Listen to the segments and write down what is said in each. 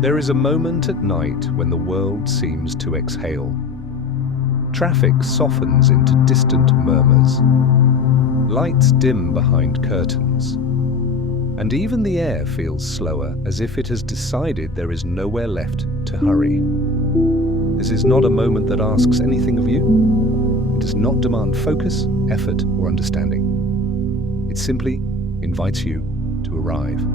There is a moment at night when the world seems to exhale. Traffic softens into distant murmurs. Lights dim behind curtains. And even the air feels slower, as if it has decided there is nowhere left to hurry. This is not a moment that asks anything of you. It does not demand focus, effort, or understanding. It simply invites you to arrive.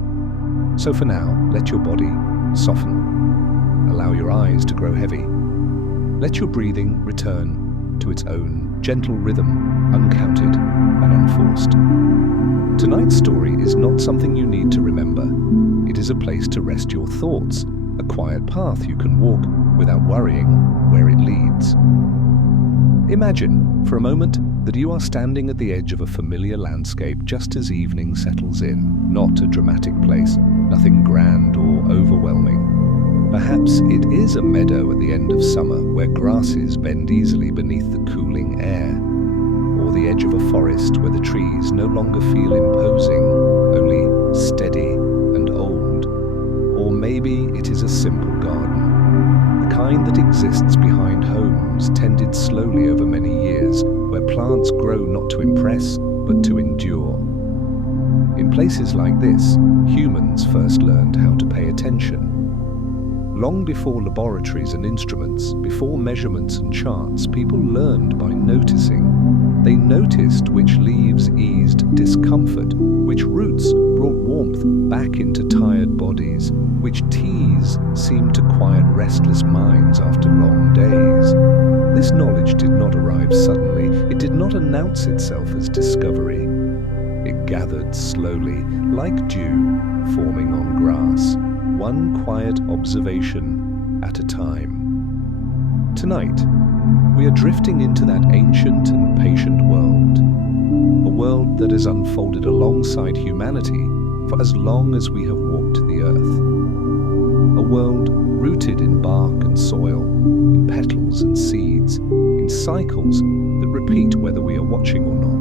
So for now, let your body soften. Allow your eyes to grow heavy. Let your breathing return to its own gentle rhythm, uncounted and unforced. Tonight's story is not something you need to remember. It is a place to rest your thoughts, a quiet path you can walk without worrying where it leads. Imagine, for a moment, that you are standing at the edge of a familiar landscape just as evening settles in. Not a dramatic place, nothing grand or overwhelming. Perhaps it is a meadow at the end of summer where grasses bend easily beneath the cooling air, or the edge of a forest where the trees no longer feel imposing, only steady and old. Or maybe it is a simple garden, the kind that exists behind homes, tended slowly over many years, where plants grow not to impress, but to endure. In places like this, humans first learned how to pay attention. Long before laboratories and instruments, before measurements and charts, people learned by noticing. They noticed which leaves eased discomfort, which roots brought warmth back into tired bodies, which teas seemed to quiet restless minds after long days. This knowledge did not arrive suddenly. It did not announce itself as discovery. It gathered slowly, like dew forming on grass, one quiet observation at a time. Tonight, we are drifting into that ancient and patient world, a world that has unfolded alongside humanity for as long as we have walked the earth. A world rooted in bark and soil, in petals and seeds, in cycles that repeat whether we are watching or not.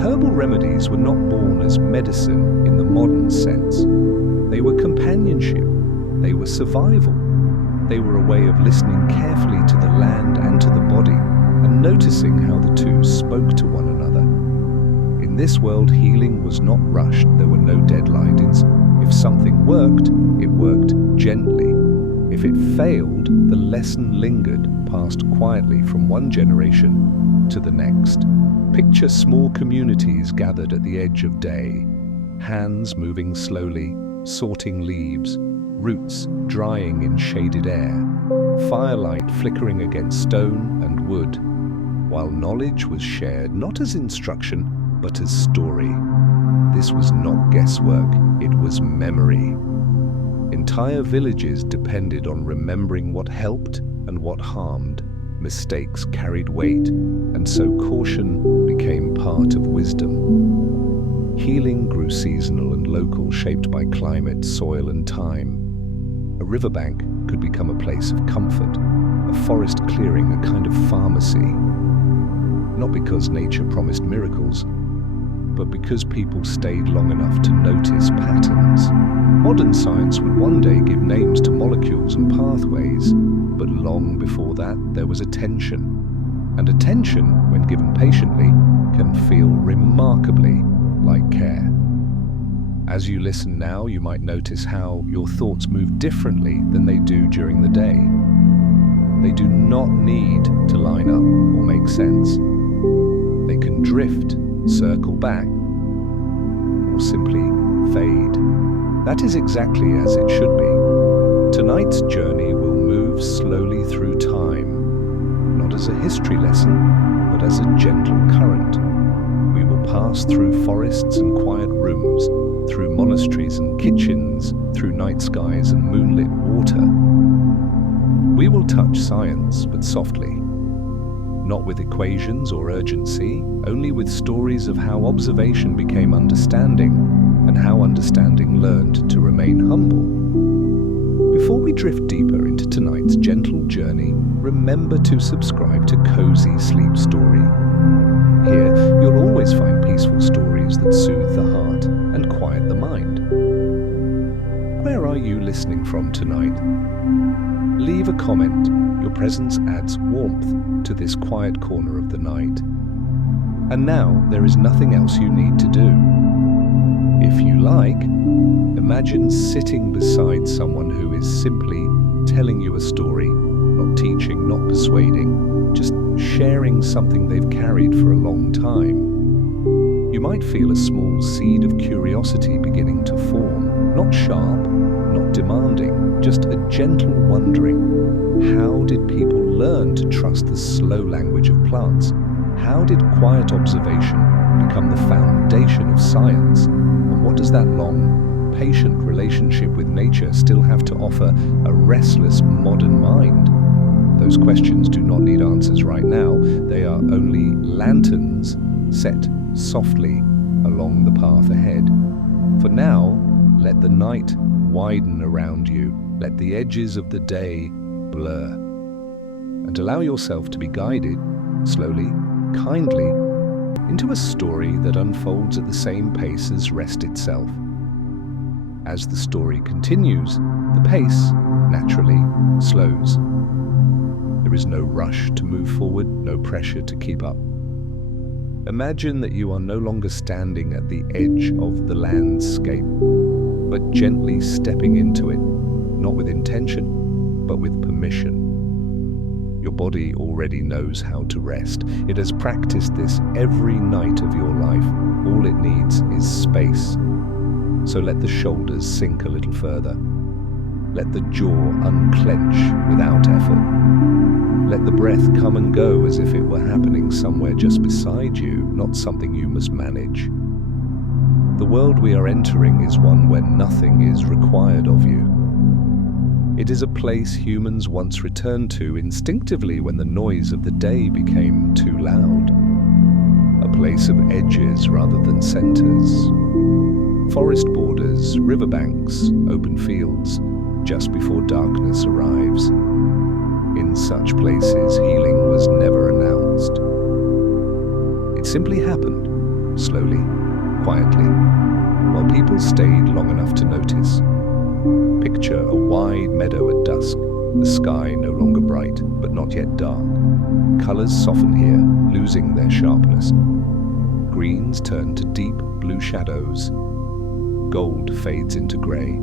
Herbal remedies were not born as medicine in the modern sense. They were companionship, they were survival, they were a way of listening carefully to the land and to the body, and noticing how the two spoke to one another. In this world, healing was not rushed, there were no deadlines. If something worked, it worked gently. If it failed, the lesson lingered, passed quietly from one generation to the next. Picture small communities gathered at the edge of day, hands moving slowly, sorting leaves, roots drying in shaded air, firelight flickering against stone and wood, while knowledge was shared not as instruction, but as story. This was not guesswork, it was memory. Entire villages depended on remembering what helped and what harmed. Mistakes carried weight, and so caution became part of wisdom. Healing grew seasonal and local, shaped by climate, soil, and time. A riverbank could become a place of comfort, a forest clearing a kind of pharmacy. Not because nature promised miracles, but because people stayed long enough to notice patterns. Modern science would one day give names to molecules and pathways, but long before that there was attention. And attention, when given patiently, can feel remarkably like care. As you listen now, you might notice how your thoughts move differently than they do during the day. They do not need to line up or make sense. They can drift, circle back, or simply fade. That is exactly as it should be. Tonight's journey will move slowly through time, not as a history lesson, but as a gentle current. We will pass through forests and quiet rooms, through monasteries and kitchens, through night skies and moonlit water. We will touch science, but softly. Not with equations or urgency, only with stories of how observation became understanding, and how understanding learned to remain humble. Before we drift deeper into tonight's gentle journey, remember to subscribe to Cozy Sleep Story. Here, you'll always find peaceful stories that soothe the heart and quiet the mind. Where are you listening from tonight? Leave a comment. Your presence adds warmth to this quiet corner of the night. And now there is nothing else you need to do. If you like, imagine sitting beside someone who is simply telling you a story, not teaching, not persuading, just sharing something they've carried for a long time. You might feel a small seed of curiosity beginning to form, not sharp, not demanding, just a gentle wondering. How did people learn to trust the slow language of plants? How did quiet observation become the foundation of science? And what does that long, patient relationship with nature still have to offer a restless modern mind? Those questions do not need answers right now. They are only lanterns set softly along the path ahead. For now, let the night widen around you. Let the edges of the day blur. And allow yourself to be guided, slowly, kindly, into a story that unfolds at the same pace as rest itself. As the story continues, the pace naturally slows. There is no rush to move forward, no pressure to keep up. Imagine that you are no longer standing at the edge of the landscape, but gently stepping into it, not with intention, but with permission. Your body already knows how to rest. It has practiced this every night of your life. All it needs is space. So let the shoulders sink a little further. Let the jaw unclench without effort. Let the breath come and go as if it were happening somewhere just beside you, not something you must manage. The world we are entering is one where nothing is required of you. It is a place humans once returned to instinctively when the noise of the day became too loud. A place of edges rather than centers. Forest borders, riverbanks, open fields, just before darkness arrives. In such places, healing was never announced. It simply happened, slowly, quietly, while people stayed long enough to notice. Picture a wide meadow at dusk, the sky no longer bright, but not yet dark. Colors soften here, losing their sharpness. Greens turn to deep blue shadows. Gold fades into gray.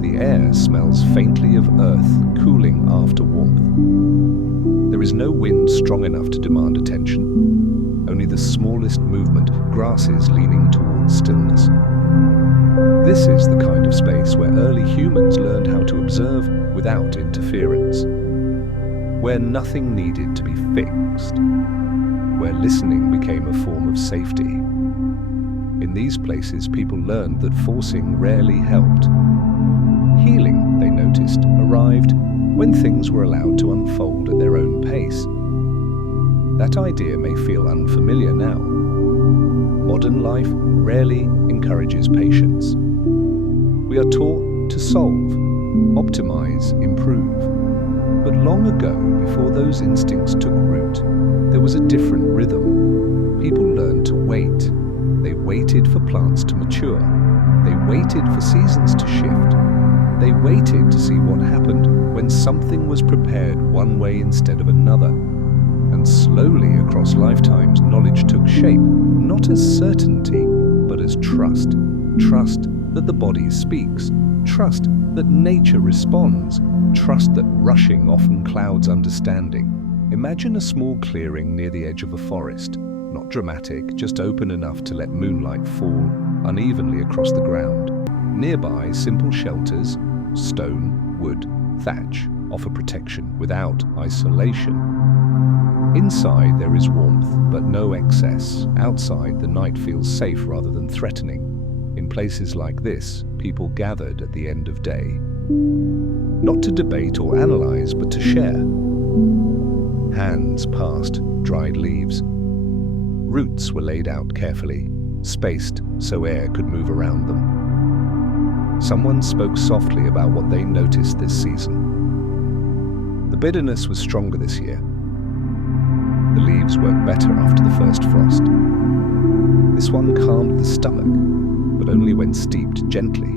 The air smells faintly of earth cooling after warmth. There is no wind strong enough to demand attention. Only the smallest movement, grasses leaning towards stillness. This is the kind of space where early humans learned how to observe without interference, where nothing needed to be fixed, where listening became a form of safety. In these places, people learned that forcing rarely helped. Healing, they noticed, arrived when things were allowed to unfold at their own pace. That idea may feel unfamiliar now. Modern life rarely encourages patience. We are taught to solve, optimize, improve. But long ago, before those instincts took root, there was a different rhythm. People learned to wait. They waited for plants to mature. They waited for seasons to shift. They waited to see what happened when something was prepared one way instead of another. And slowly across lifetimes, knowledge took shape, not as certainty, but as trust. Trust that the body speaks. Trust that nature responds. Trust that rushing often clouds understanding. Imagine a small clearing near the edge of a forest. Not dramatic, just open enough to let moonlight fall unevenly across the ground. Nearby, simple shelters, stone, wood, thatch, offer protection without isolation. Inside there is warmth, but no excess. Outside, the night feels safe rather than threatening. In places like this, people gathered at the end of day. Not to debate or analyze, but to share. Hands passed dried leaves. Roots were laid out carefully, spaced so air could move around them. Someone spoke softly about what they noticed this season. The bitterness was stronger this year. The leaves worked better after the first frost. This one calmed the stomach, but only when steeped gently.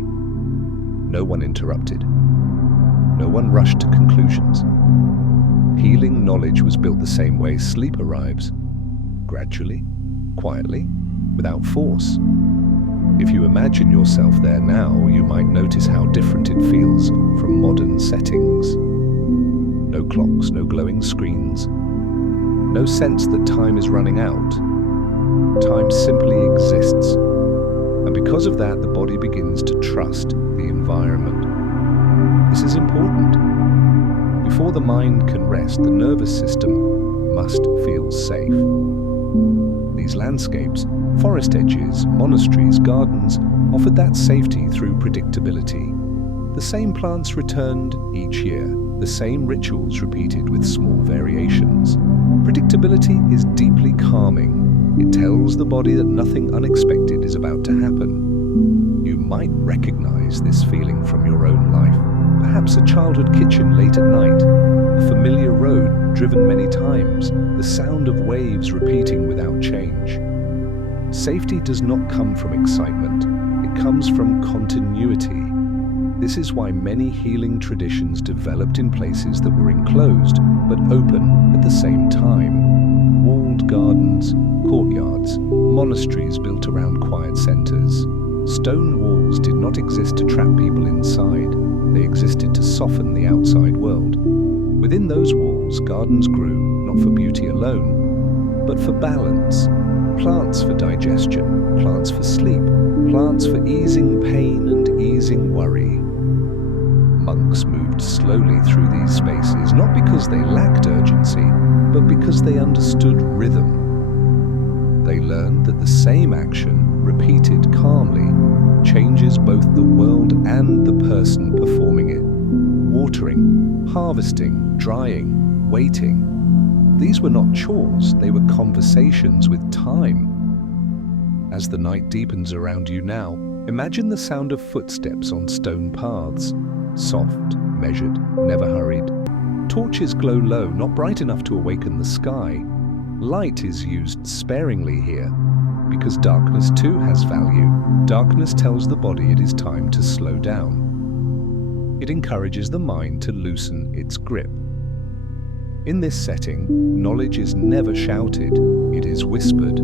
No one interrupted. No one rushed to conclusions. Healing knowledge was built the same way sleep arrives, gradually, quietly, without force. If you imagine yourself there now, you might notice how different it feels from modern settings. No clocks, no glowing screens, no sense that time is running out. Time simply exists. And because of that, the body begins to trust the environment. This is important. Before the mind can rest, the nervous system must feel safe. These landscapes, forest edges, monasteries, gardens, offered that safety through predictability. The same plants returned each year, the same rituals repeated with small variations. Predictability is deeply calming. It tells the body that nothing unexpected is about to happen. You might recognize this feeling from your own life. Perhaps a childhood kitchen late at night, a familiar road driven many times, the sound of waves repeating without change. Safety does not come from excitement, it comes from continuity. This is why many healing traditions developed in places that were enclosed but open at the same time. Walled gardens, courtyards, monasteries built around quiet centers. Stone walls did not exist to trap people inside, they existed to soften the outside world. Within those walls, gardens grew, not for beauty alone, but for balance. Plants for digestion, plants for sleep, plants for easing pain and easing worry. Monks moved slowly through these spaces, not because they lacked urgency, but because they understood rhythm. They learned that the same action, repeated calmly, changes both the world and the person performing it. Watering, harvesting, drying, waiting. These were not chores, they were conversations with time. As the night deepens around you now, imagine the sound of footsteps on stone paths. Soft, measured, never hurried. Torches glow low, not bright enough to awaken the sky. Light is used sparingly here, because darkness too has value. Darkness tells the body it is time to slow down. It encourages the mind to loosen its grip. In this setting, knowledge is never shouted, it is whispered,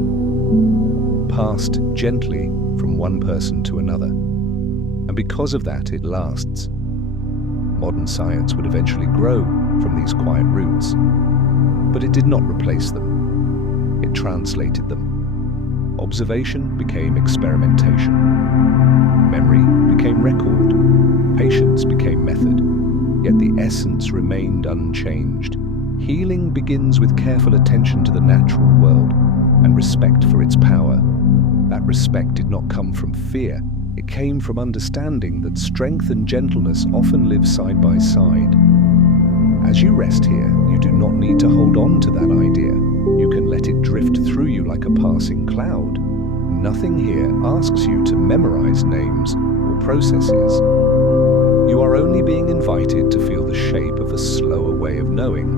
passed gently from one person to another. And because of that, it lasts. Modern science would eventually grow from these quiet roots, but it did not replace them. It translated them. Observation became experimentation. Memory became record. Patience became method. Yet the essence remained unchanged. Healing begins with careful attention to the natural world and respect for its power. That respect did not come from fear. It came from understanding that strength and gentleness often live side by side. As you rest here, you do not need to hold on to that idea. You can let it drift through you like a passing cloud. Nothing here asks you to memorize names or processes. You are only being invited to feel the shape of a slower way of knowing,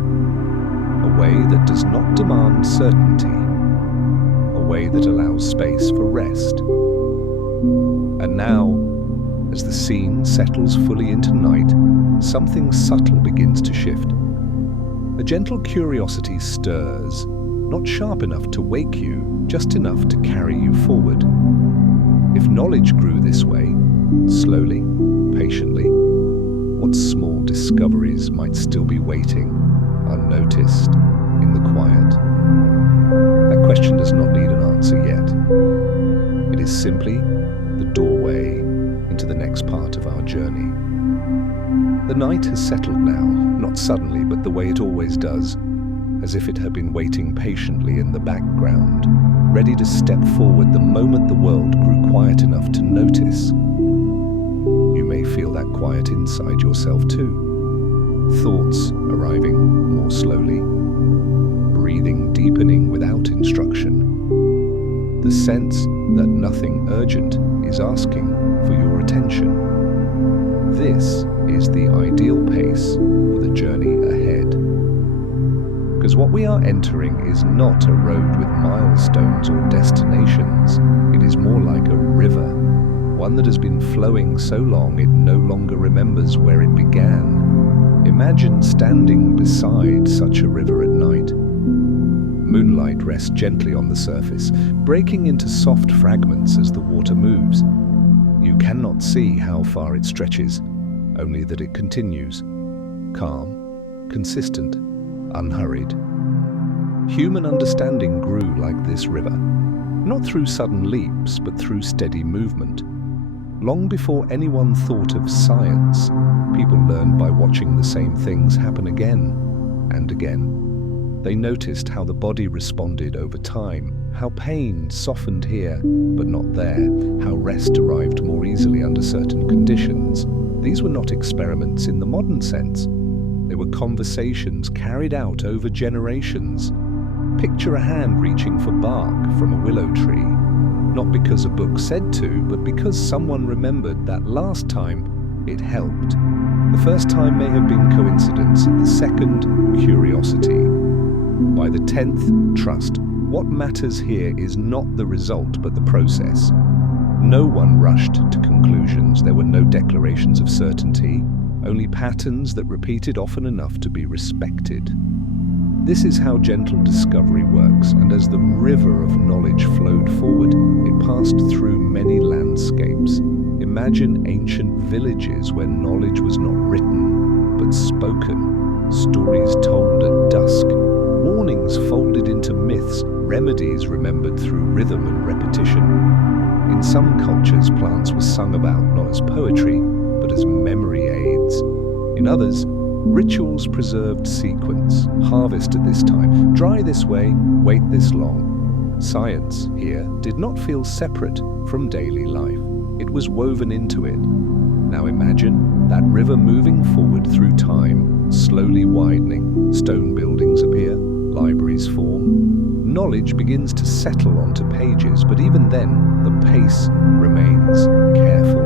a way that does not demand certainty, a way that allows space for rest. And now, as the scene settles fully into night, something subtle begins to shift. A gentle curiosity stirs, not sharp enough to wake you, just enough to carry you forward. If knowledge grew this way, slowly, patiently, what small discoveries might still be waiting, unnoticed, in the quiet? That question does not need an answer yet. It is simply the doorway into the next part of our journey. The night has settled now, not suddenly, but the way it always does, as if it had been waiting patiently in the background, ready to step forward the moment the world grew quiet enough to notice. You may feel that quiet inside yourself too. Thoughts arriving more slowly, breathing deepening without instruction. The sense that nothing urgent is asking for your attention. This is the ideal pace for the journey ahead. Because what we are entering is not a road with milestones or destinations. It is more like a river, one that has been flowing so long it no longer remembers where it began. Imagine standing beside such a river at night. Moonlight rests gently on the surface, breaking into soft fragments as the water moves. You cannot see how far it stretches, only that it continues. Calm, consistent, unhurried. Human understanding grew like this river, not through sudden leaps, but through steady movement. Long before anyone thought of science, people learned by watching the same things happen again and again. They noticed how the body responded over time, how pain softened here, but not there, how rest arrived more easily under certain conditions. These were not experiments in the modern sense. They were conversations carried out over generations. Picture a hand reaching for bark from a willow tree, not because a book said to, but because someone remembered that last time it helped. The first time may have been coincidence, the second, curiosity. By the 10th, trust. What matters here is not the result, but the process. No one rushed to conclusions. There were no declarations of certainty, only patterns that repeated often enough to be respected. This is how gentle discovery works, and as the river of knowledge flowed forward, it passed through many landscapes. Imagine ancient villages where knowledge was not written, but spoken, stories told at dusk, warnings folded into myths, remedies remembered through rhythm and repetition. In some cultures, plants were sung about not as poetry, but as memory aids. In others, rituals preserved sequence. Harvest at this time, dry this way, wait this long. Science, here, did not feel separate from daily life. It was woven into it. Now imagine that river moving forward through time, slowly widening. Stone buildings appear, libraries form. Knowledge begins to settle onto pages, but even then, the pace remains careful.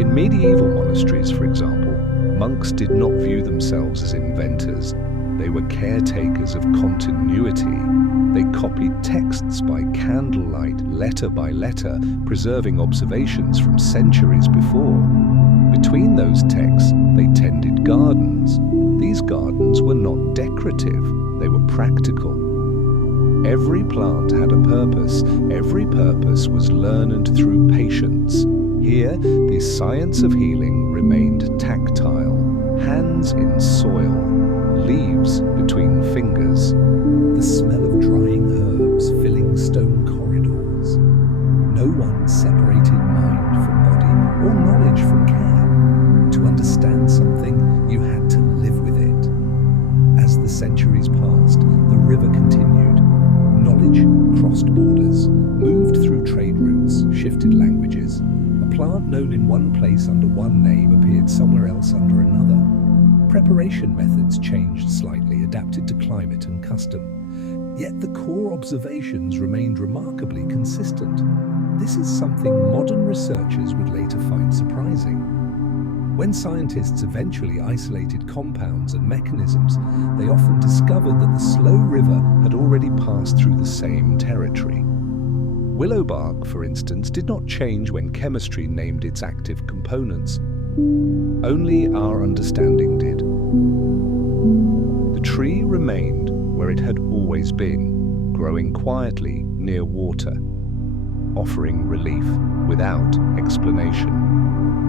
In medieval monasteries, for example, monks did not view themselves as inventors. They were caretakers of continuity. They copied texts by candlelight, letter by letter, preserving observations from centuries before. Between those texts, they tended gardens. These gardens were not decorative, they were practical. Every plant had a purpose. Every purpose was learned through patience. Here, the science of healing remained tactile. Hands in soil, leaves between fingers. The smell of drying herbs filling stone corridors. No one separated mind from body or knowledge from care. To understand something, you had to live with it. As the centuries passed, the river continued. Knowledge crossed borders, moved through trade routes, shifted languages. A plant known in one place under one name appeared somewhere else under another. Preparation methods changed slightly, adapted to climate and custom. Yet the core observations remained remarkably consistent. This is something modern researchers would later find surprising. When scientists eventually isolated compounds and mechanisms, they often discovered that the slow river had already passed through the same territory. Willow bark, for instance, did not change when chemistry named its active components. Only our understanding did. The tree remained where it had always been, growing quietly near water, offering relief without explanation.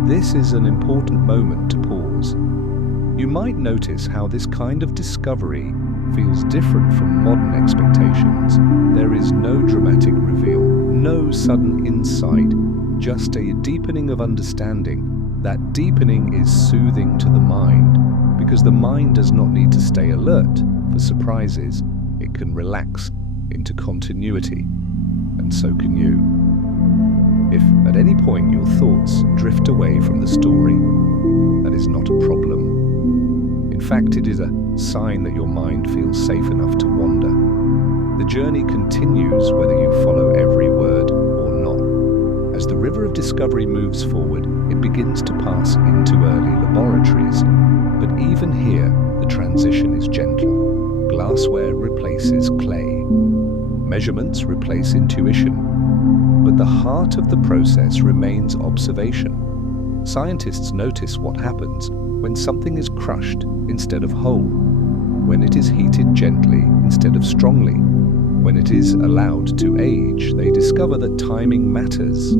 This is an important moment to pause. You might notice how this kind of discovery feels different from modern expectations. There is no dramatic reveal, no sudden insight, just a deepening of understanding. That deepening is soothing to the mind, because the mind does not need to stay alert for surprises. It can relax into continuity, and so can you. If at any point your thoughts drift away from the story, that is not a problem. In fact, it is a sign that your mind feels safe enough to wander. The journey continues whether you follow every word or not. As the river of discovery moves forward, it begins to pass into early laboratories. But even here, the transition is gentle. Glassware replaces clay. Measurements replace intuition. but the heart of the process remains observation. Scientists notice what happens when something is crushed instead of whole, when it is heated gently instead of strongly. When it is allowed to age, they discover that timing matters.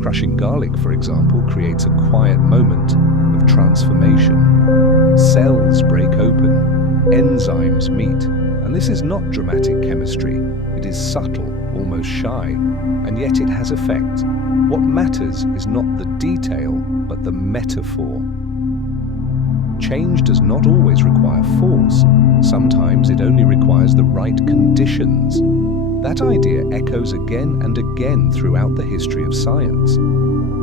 Crushing garlic, for example, creates a quiet moment of transformation. Cells break open, enzymes meet, and this is not dramatic chemistry. It is subtle, almost shy, and yet it has effect. What matters is not the detail, but the metaphor. Change does not always require force. Sometimes it only requires the right conditions. That idea echoes again and again throughout the history of science.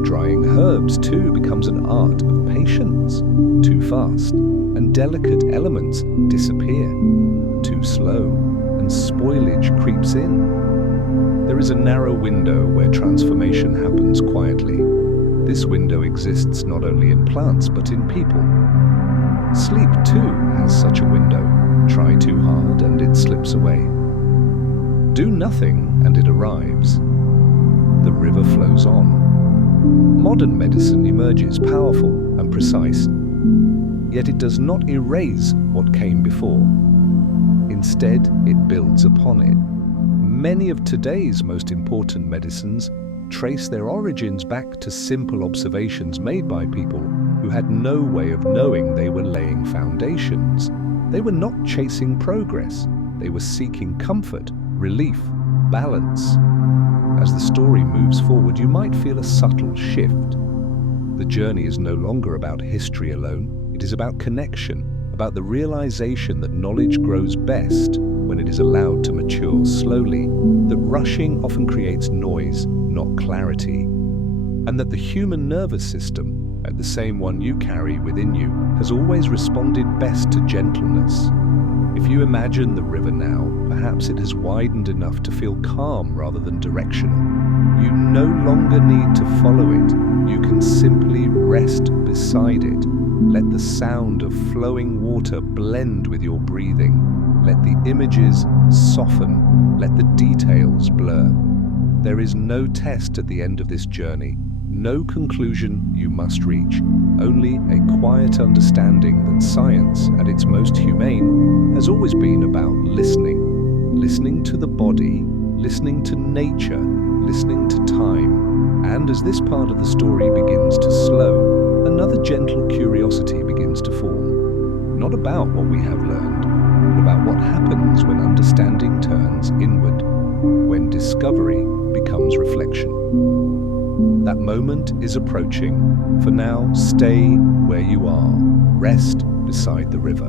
Drying herbs, too, becomes an art of patience. Too fast, and delicate elements disappear. Too slow, and spoilage creeps in. There is a narrow window where transformation happens quietly. This window exists not only in plants, but in people. Sleep, too, has such a window. Try too hard and it slips away. Do nothing and it arrives. The river flows on. Modern medicine emerges powerful and precise, yet it does not erase what came before. Instead, it builds upon it. Many of today's most important medicines trace their origins back to simple observations made by people who had no way of knowing they were laying foundations. They were not chasing progress. They were seeking comfort, relief, balance. As the story moves forward, you might feel a subtle shift. The journey is no longer about history alone. It is about connection, about the realization that knowledge grows best when it is allowed to mature slowly, that rushing often creates noise, not clarity, and that the human nervous system, and the same one you carry within you, has always responded best to gentleness. If you imagine the river now, perhaps it has widened enough to feel calm rather than directional. You no longer need to follow it. You can simply rest beside it. Let the sound of flowing water blend with your breathing. Let the images soften. Let the details blur. There is no test at the end of this journey. No conclusion you must reach, only a quiet understanding that science, at its most humane, has always been about listening. Listening to the body, listening to nature, listening to time. And as this part of the story begins to slow, another gentle curiosity begins to form. Not about what we have learned, but about what happens when understanding turns inward, when discovery becomes reflection. That moment is approaching. For now, stay where you are. Rest beside the river.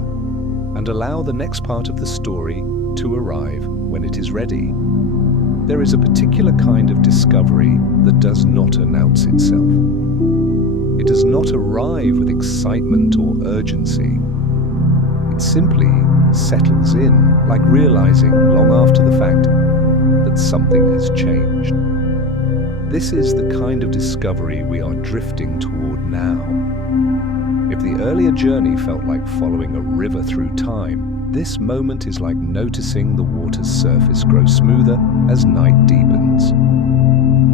And allow the next part of the story to arrive when it is ready. There is a particular kind of discovery that does not announce itself. It does not arrive with excitement or urgency. It simply settles in, like realizing long after the fact that something has changed. This is the kind of discovery we are drifting toward now. If the earlier journey felt like following a river through time, this moment is like noticing the water's surface grow smoother as night deepens.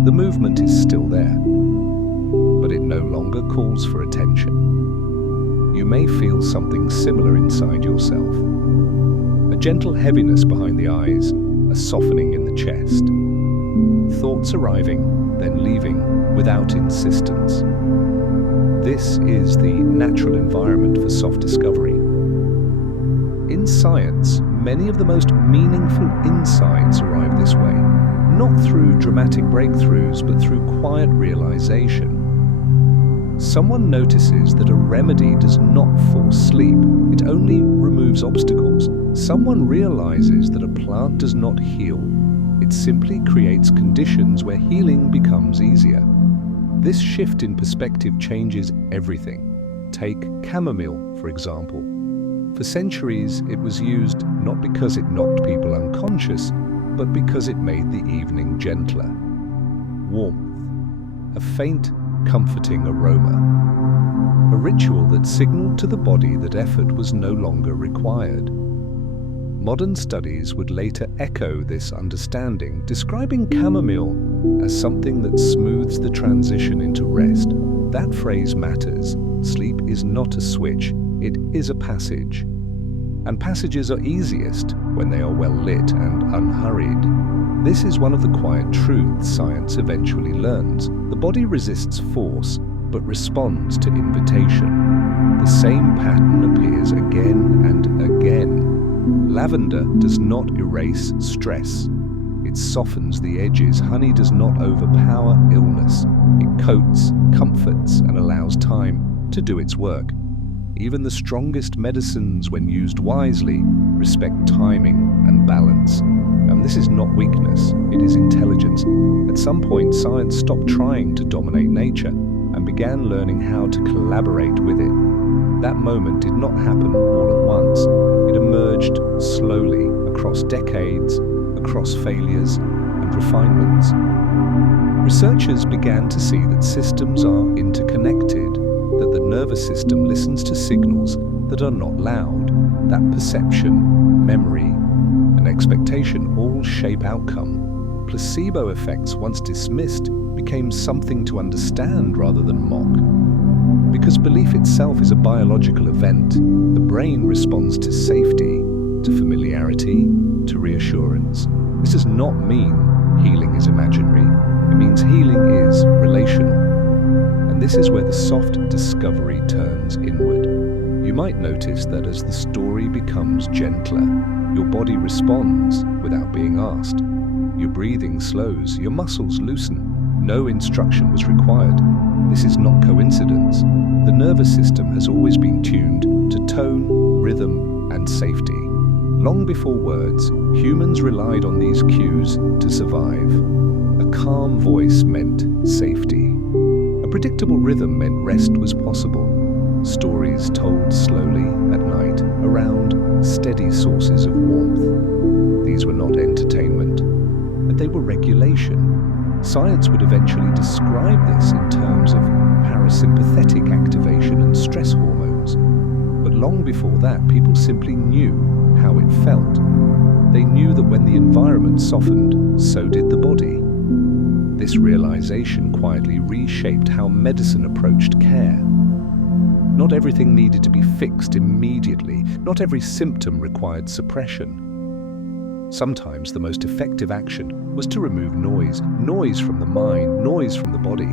The movement is still there, but it no longer calls for attention. You may feel something similar inside yourself. A gentle heaviness behind the eyes, a softening in the chest. Thoughts arriving, then leaving without insistence. This is the natural environment for soft discovery. In science, many of the most meaningful insights arrive this way, not through dramatic breakthroughs, but through quiet realization. Someone notices that a remedy does not force sleep, it only removes obstacles. Someone realizes that a plant does not heal, it simply creates conditions where healing becomes easier. This shift in perspective changes everything. Take chamomile, for example. For centuries, it was used not because it knocked people unconscious, but because it made the evening gentler. Warmth, a faint, comforting aroma. A ritual that signaled to the body that effort was no longer required. Modern studies would later echo this understanding, describing chamomile as something that smooths the transition into rest. That phrase matters. Sleep is not a switch, it is a passage. And passages are easiest when they are well lit and unhurried. This is one of the quiet truths science eventually learns. The body resists force, but responds to invitation. The same pattern appears again and again. Lavender does not erase stress. It softens the edges. Honey does not overpower illness. It coats, comforts, and allows time to do its work. Even the strongest medicines, when used wisely, respect timing and balance. And this is not weakness, it is intelligence. At some point, science stopped trying to dominate nature and began learning how to collaborate with it. That moment did not happen all at once. It emerged slowly across decades, across failures and refinements. Researchers began to see that systems are interconnected, that the nervous system listens to signals that are not loud, that perception, memory, and expectation all shape outcome. Placebo effects, once dismissed, became something to understand rather than mock. Because belief itself is a biological event, the brain responds to safety, to familiarity, to reassurance. This does not mean healing is imaginary. It means healing is relational. And this is where the soft discovery turns inward. You might notice that as the story becomes gentler, your body responds without being asked. Your breathing slows, your muscles loosen. No instruction was required. This is not coincidence. The nervous system has always been tuned to tone, rhythm, and safety. Long before words, humans relied on these cues to survive. A calm voice meant safety. A predictable rhythm meant rest was possible. Stories told slowly at night around steady sources of warmth. These were not entertainment, but they were regulation. Science would eventually describe this in terms of parasympathetic activation and stress hormones. But long before that, people simply knew how it felt. They knew that when the environment softened, so did the body. This realization quietly reshaped how medicine approached care. Not everything needed to be fixed immediately. Not every symptom required suppression. Sometimes the most effective action was to remove noise. Noise from the mind, noise from the body,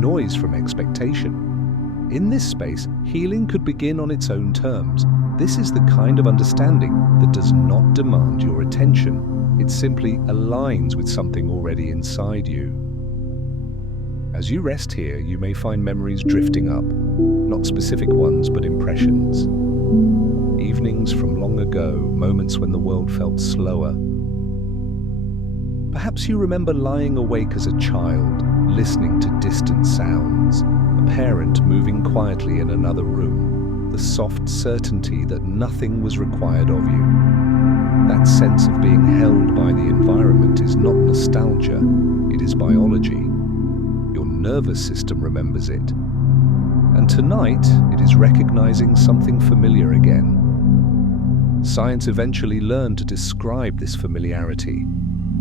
noise from expectation. In this space, healing could begin on its own terms. This is the kind of understanding that does not demand your attention. It simply aligns with something already inside you. As you rest here, you may find memories drifting up. Not specific ones, but impressions. Evenings from long ago, moments when the world felt slower. Perhaps you remember lying awake as a child, listening to distant sounds, a parent moving quietly in another room, the soft certainty that nothing was required of you. That sense of being held by the environment is not nostalgia, it is biology. Your nervous system remembers it. And tonight, it is recognizing something familiar again. Science eventually learned to describe this familiarity,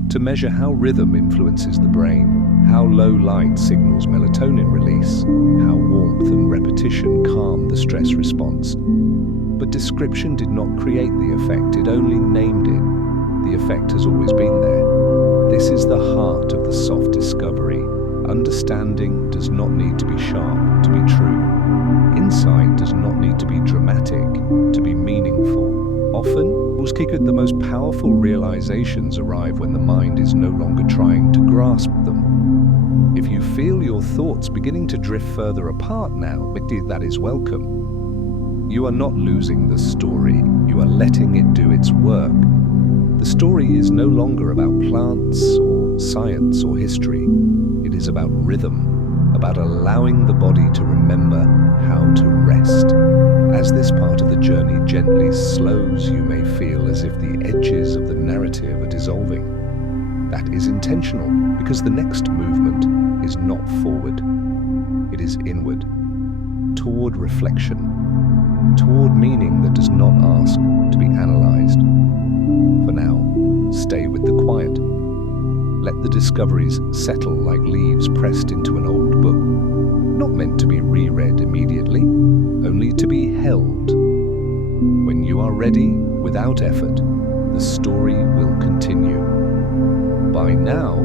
to measure how rhythm influences the brain, how low light signals melatonin release, how warmth and repetition calm the stress response. But description did not create the effect, it only named it. The effect has always been there. This is the heart of the soft discovery. Understanding does not need to be sharp to be true. Insight does not need to be dramatic to be meaningful. Often, the most powerful realizations arrive when the mind is no longer trying to grasp them. If you feel your thoughts beginning to drift further apart now, that is welcome. You are not losing the story, you are letting it do its work. The story is no longer about plants or science or history. It is about rhythm, about allowing the body to remember how to rest. As this part of the journey gently slows, you may feel as if the edges of the narrative are dissolving. That is intentional, because the next movement is not forward. It is inward, toward reflection. toward meaning that does not ask to be analyzed. For now, stay with the quiet. Let the discoveries settle like leaves pressed into an old book, not meant to be reread immediately, only to be held. When you are ready, without effort, the story will continue. By now,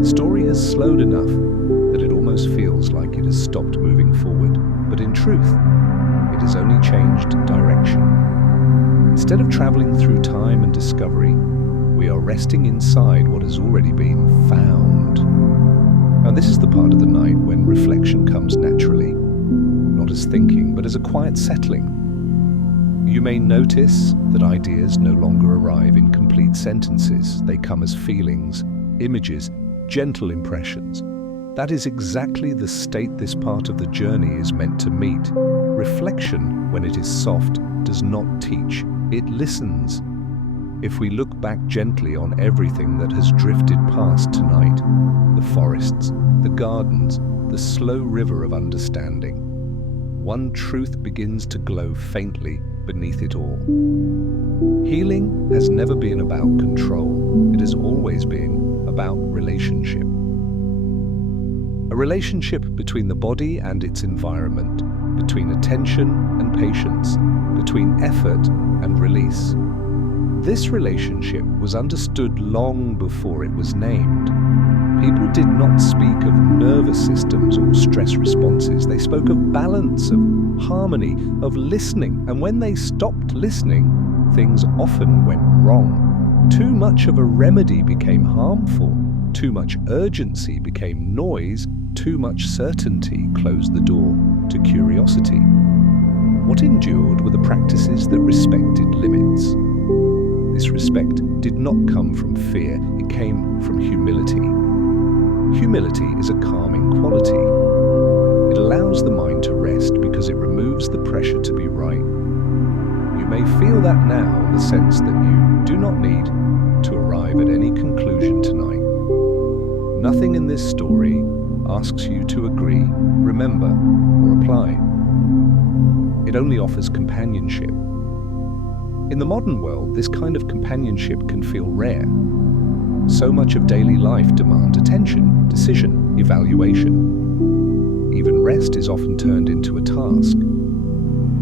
the story has slowed enough that it almost feels like it has stopped moving forward, but in truth, it has only changed direction. Instead of traveling through time and discovery, we are resting inside what has already been found. Now, this is the part of the night when reflection comes naturally, not as thinking, but as a quiet settling. You may notice that ideas no longer arrive in complete sentences. They come as feelings, images, gentle impressions. That is exactly the state this part of the journey is meant to meet. Reflection, when it is soft, does not teach, it listens. If we look back gently on everything that has drifted past tonight, the forests, the gardens, the slow river of understanding, one truth begins to glow faintly beneath it all. Healing has never been about control. It has always been about relationship. A relationship between the body and its environment, between attention and patience, between effort and release. This relationship was understood long before it was named. People did not speak of nervous systems or stress responses. They spoke of balance, of harmony, of listening. And when they stopped listening, things often went wrong. Too much of a remedy became harmful. Too much urgency became noise. Too much certainty closed the door to curiosity. What endured were the practices that respected limits. This respect did not come from fear, it came from humility. Humility is a calming quality. It allows the mind to rest because it removes the pressure to be right. You may feel that now in the sense that you do not need to arrive at any conclusion tonight. Nothing in this story asks you to agree, remember, or apply. It only offers companionship. In the modern world, this kind of companionship can feel rare. So much of daily life demands attention, decision, evaluation. Even rest is often turned into a task.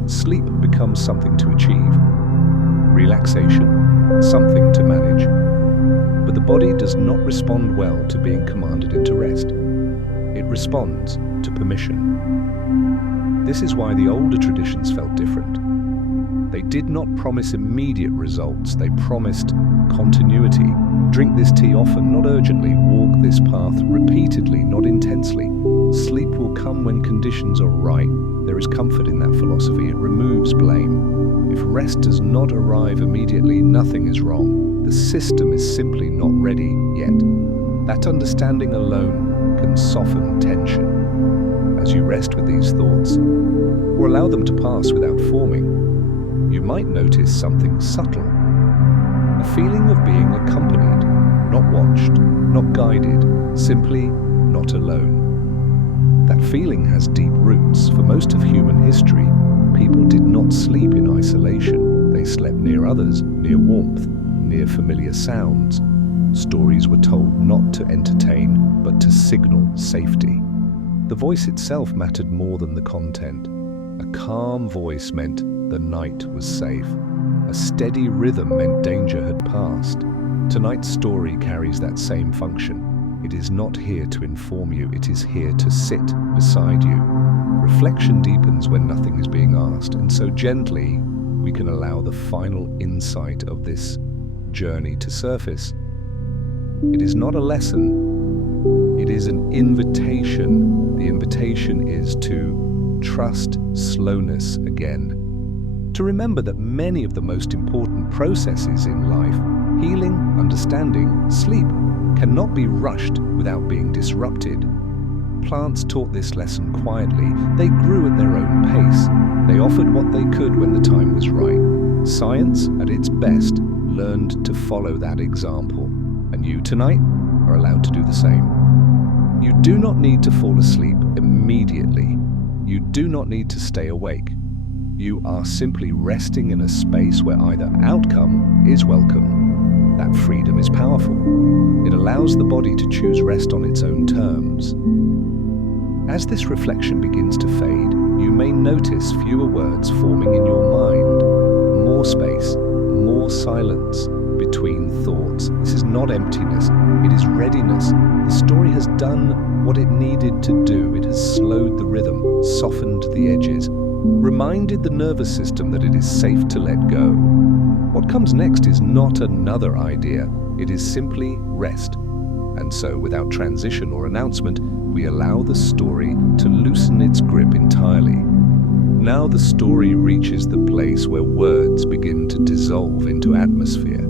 Sleep becomes something to achieve. Relaxation, something to manage. But the body does not respond well to being commanded into rest. It responds to permission. This is why the older traditions felt different. They did not promise immediate results, they promised continuity. Drink this tea often, not urgently. Walk this path repeatedly, not intensely. Sleep will come when conditions are right. There is comfort in that philosophy. It removes blame. If rest does not arrive immediately, nothing is wrong. The system is simply not ready yet. That understanding alone can soften tension. As you rest with these thoughts, or allow them to pass without forming, you might notice something subtle. A feeling of being accompanied, not watched, not guided, simply not alone. That feeling has deep roots. For most of human history, people did not sleep in isolation. They slept near others, near warmth, near familiar sounds. Stories were told not to entertain, but to signal safety. The voice itself mattered more than the content. A calm voice meant the night was safe. A steady rhythm meant danger had passed. Tonight's story carries that same function. It is not here to inform you, it is here to sit beside you. Reflection deepens when nothing is being asked, and so gently we can allow the final insight of this journey to surface. It is not a lesson, it is an invitation. The invitation is to trust slowness again. To remember that many of the most important processes in life, healing, understanding, sleep, cannot be rushed without being disrupted. Plants taught this lesson quietly. They grew at their own pace. They offered what they could when the time was right. Science, at its best, learned to follow that example. And you tonight are allowed to do the same. You do not need to fall asleep immediately. You do not need to stay awake. You are simply resting in a space where either outcome is welcome. That freedom is powerful. It allows the body to choose rest on its own terms. As this reflection begins to fade, you may notice fewer words forming in your mind, more space, more silence between thoughts. This is not emptiness, it is readiness. The story has done what it needed to do. It has slowed the rhythm, softened the edges, reminded the nervous system that it is safe to let go. What comes next is not another idea, it is simply rest. And so, without transition or announcement, we allow the story to loosen its grip entirely. Now the story reaches the place where words begin to dissolve into atmosphere,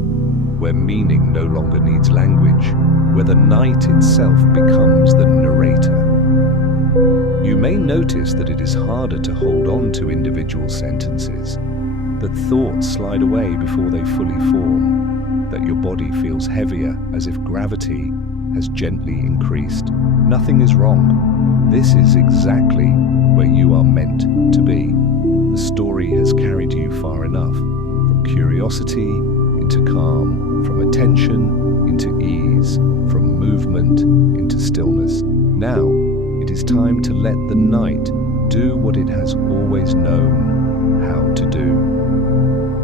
where meaning no longer needs language, where the night itself becomes the narrator. You may notice that it is harder to hold on to individual sentences, that thoughts slide away before they fully form, that your body feels heavier as if gravity has gently increased. Nothing is wrong. This is exactly where you are meant to be. The story has carried you far enough, from curiosity into calm, from attention into ease, from movement into stillness. Now, it is time to let the night do what it has always known how to do.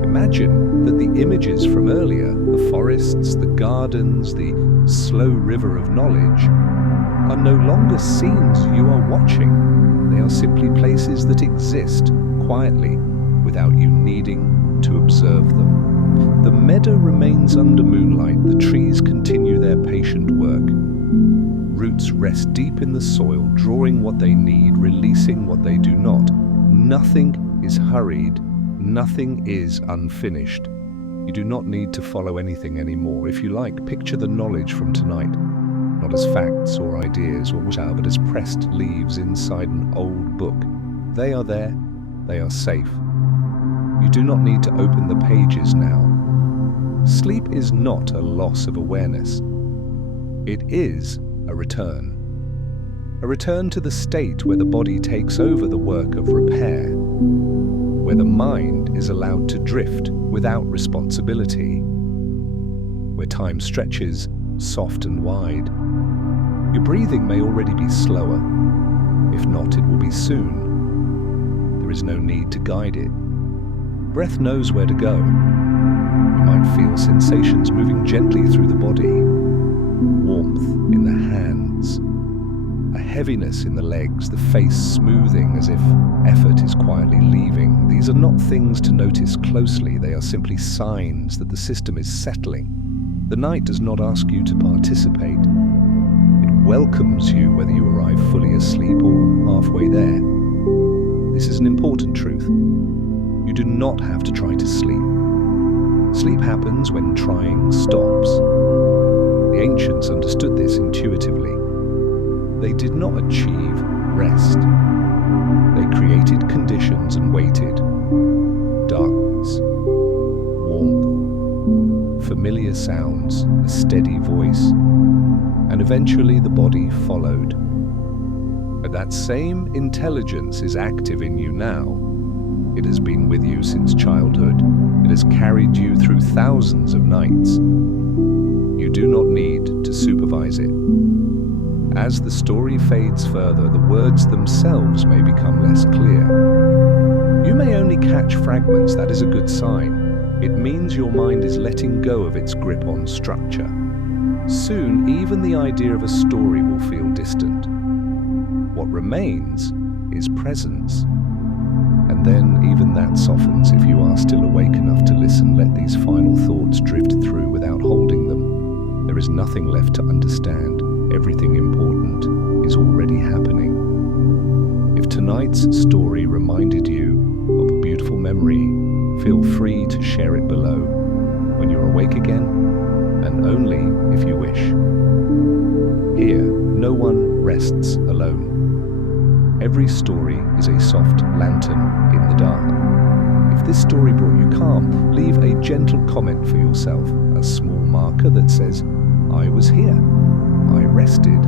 Imagine that the images from earlier, the forests, the gardens, the slow river of knowledge, are no longer scenes you are watching. They are simply places that exist quietly without you needing to observe them. The meadow remains under moonlight, the trees continue their patient work. Roots rest deep in the soil, drawing what they need, releasing what they do not. Nothing is hurried, nothing is unfinished. You do not need to follow anything anymore. If you like, picture the knowledge from tonight, not as facts or ideas or whatever, but as pressed leaves inside an old book. They are there, they are safe. You do not need to open the pages now. Sleep is not a loss of awareness. It is a return. A return to the state where the body takes over the work of repair, where the mind is allowed to drift without responsibility, where time stretches soft and wide. Your breathing may already be slower. If not, it will be soon. There is no need to guide it. Breath knows where to go. You might feel sensations moving gently through the body, warmth in the hands, a heaviness in the legs, the face smoothing as if effort is quietly leaving. These are not things to notice closely, they are simply signs that the system is settling. The night does not ask you to participate. It welcomes you whether you arrive fully asleep or halfway there. This is an important truth. You do not have to try to sleep. Sleep happens when trying stops. The ancients understood this intuitively. They did not achieve rest. They created conditions and waited. Darkness, warmth, familiar sounds, a steady voice, and eventually the body followed. But that same intelligence is active in you now. It has been with you since childhood. It has carried you through thousands of nights. You do not need to supervise it. As the story fades further, the words themselves may become less clear. You may only catch fragments. That is a good sign. It means your mind is letting go of its grip on structure. Soon, even the idea of a story will feel distant. What remains is presence. And then even that softens. If you are still awake enough to listen, let these final thoughts drift through without holding them. There is nothing left to understand. Everything important is already happening. If tonight's story reminded you of a beautiful memory, feel free to share it below. When you're awake again, and only if you wish. Here, no one rests alone. Every story is a soft lantern in the dark. If this story brought you calm, leave a gentle comment for yourself, a small marker that says, "I was here, I rested."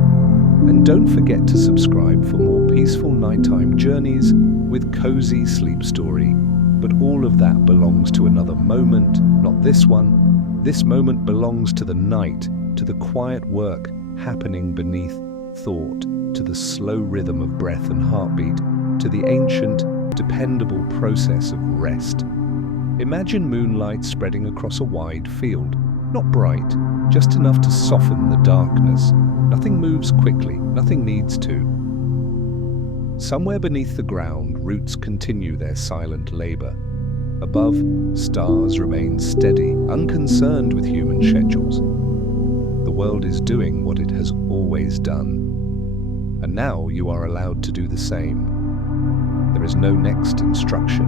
And don't forget to subscribe for more peaceful nighttime journeys with cozy sleep story. But all of that belongs to another moment, not this one. This moment belongs to the night, to the quiet work happening beneath thought, to the slow rhythm of breath and heartbeat, to the ancient, dependable process of rest. Imagine moonlight spreading across a wide field, not bright, just enough to soften the darkness. Nothing moves quickly, nothing needs to. Somewhere beneath the ground, roots continue their silent labor. Above, stars remain steady, unconcerned with human schedules. The world is doing what it has always done. And now you are allowed to do the same. There is no next instruction,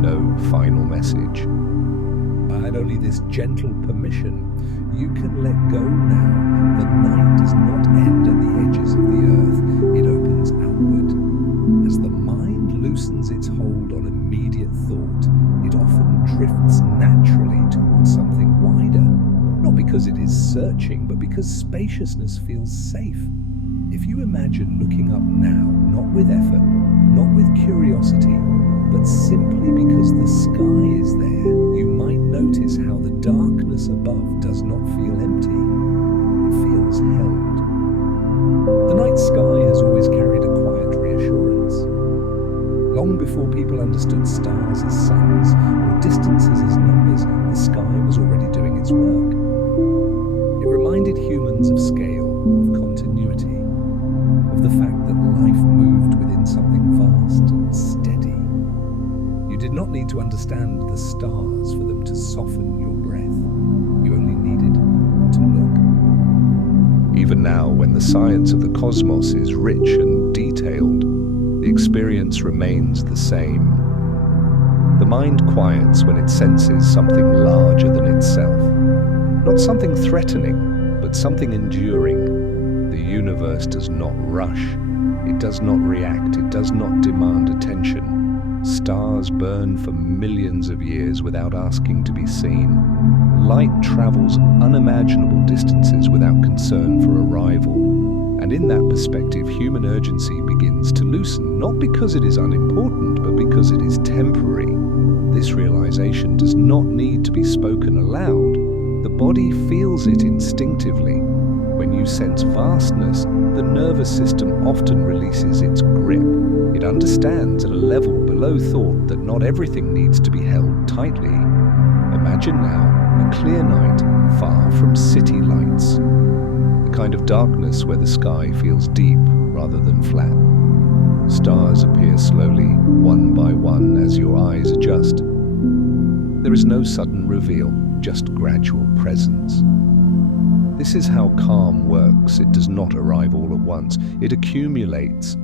no final message. And only this gentle permission. You can let go now. The night does not end at the edges of the earth. It opens outward. As the mind loosens its hold on immediate thought, it often drifts naturally towards something wider. Not because it is searching, but because spaciousness feels safe. If you imagine looking up now, not with effort, not with curiosity, but simply because the sky is there, you might notice how the darkness above does not feel empty. It feels held. The night sky has always carried a quiet reassurance. Long before people understood stars as suns or distances as numbers, the sky was already doing its work. It reminded humans of scale, of continuity, of the fact that life moved within something vast and steady. You did not need to understand the stars for them to soften your breath. You only needed to look. Even now, when the science of the cosmos is rich and detailed, the experience remains the same. The mind quiets when it senses something larger than itself. Not something threatening, but something enduring. The universe does not rush. It does not react. It does not demand attention. Stars burn for millions of years without asking to be seen. Light travels unimaginable distances without concern for arrival. And in that perspective, human urgency begins to loosen, not because it is unimportant, but because it is temporary. This realization does not need to be spoken aloud. The body feels it instinctively. When you sense vastness, the nervous system often releases its grip. It understands at a level below thought that not everything needs to be held tightly. Imagine now a clear night far from city lights. The kind of darkness where the sky feels deep rather than flat. Stars appear slowly, one by one, as your eyes adjust. There is no sudden reveal, just gradual presence. This is how calm works. It does not arrive all at once. It accumulates.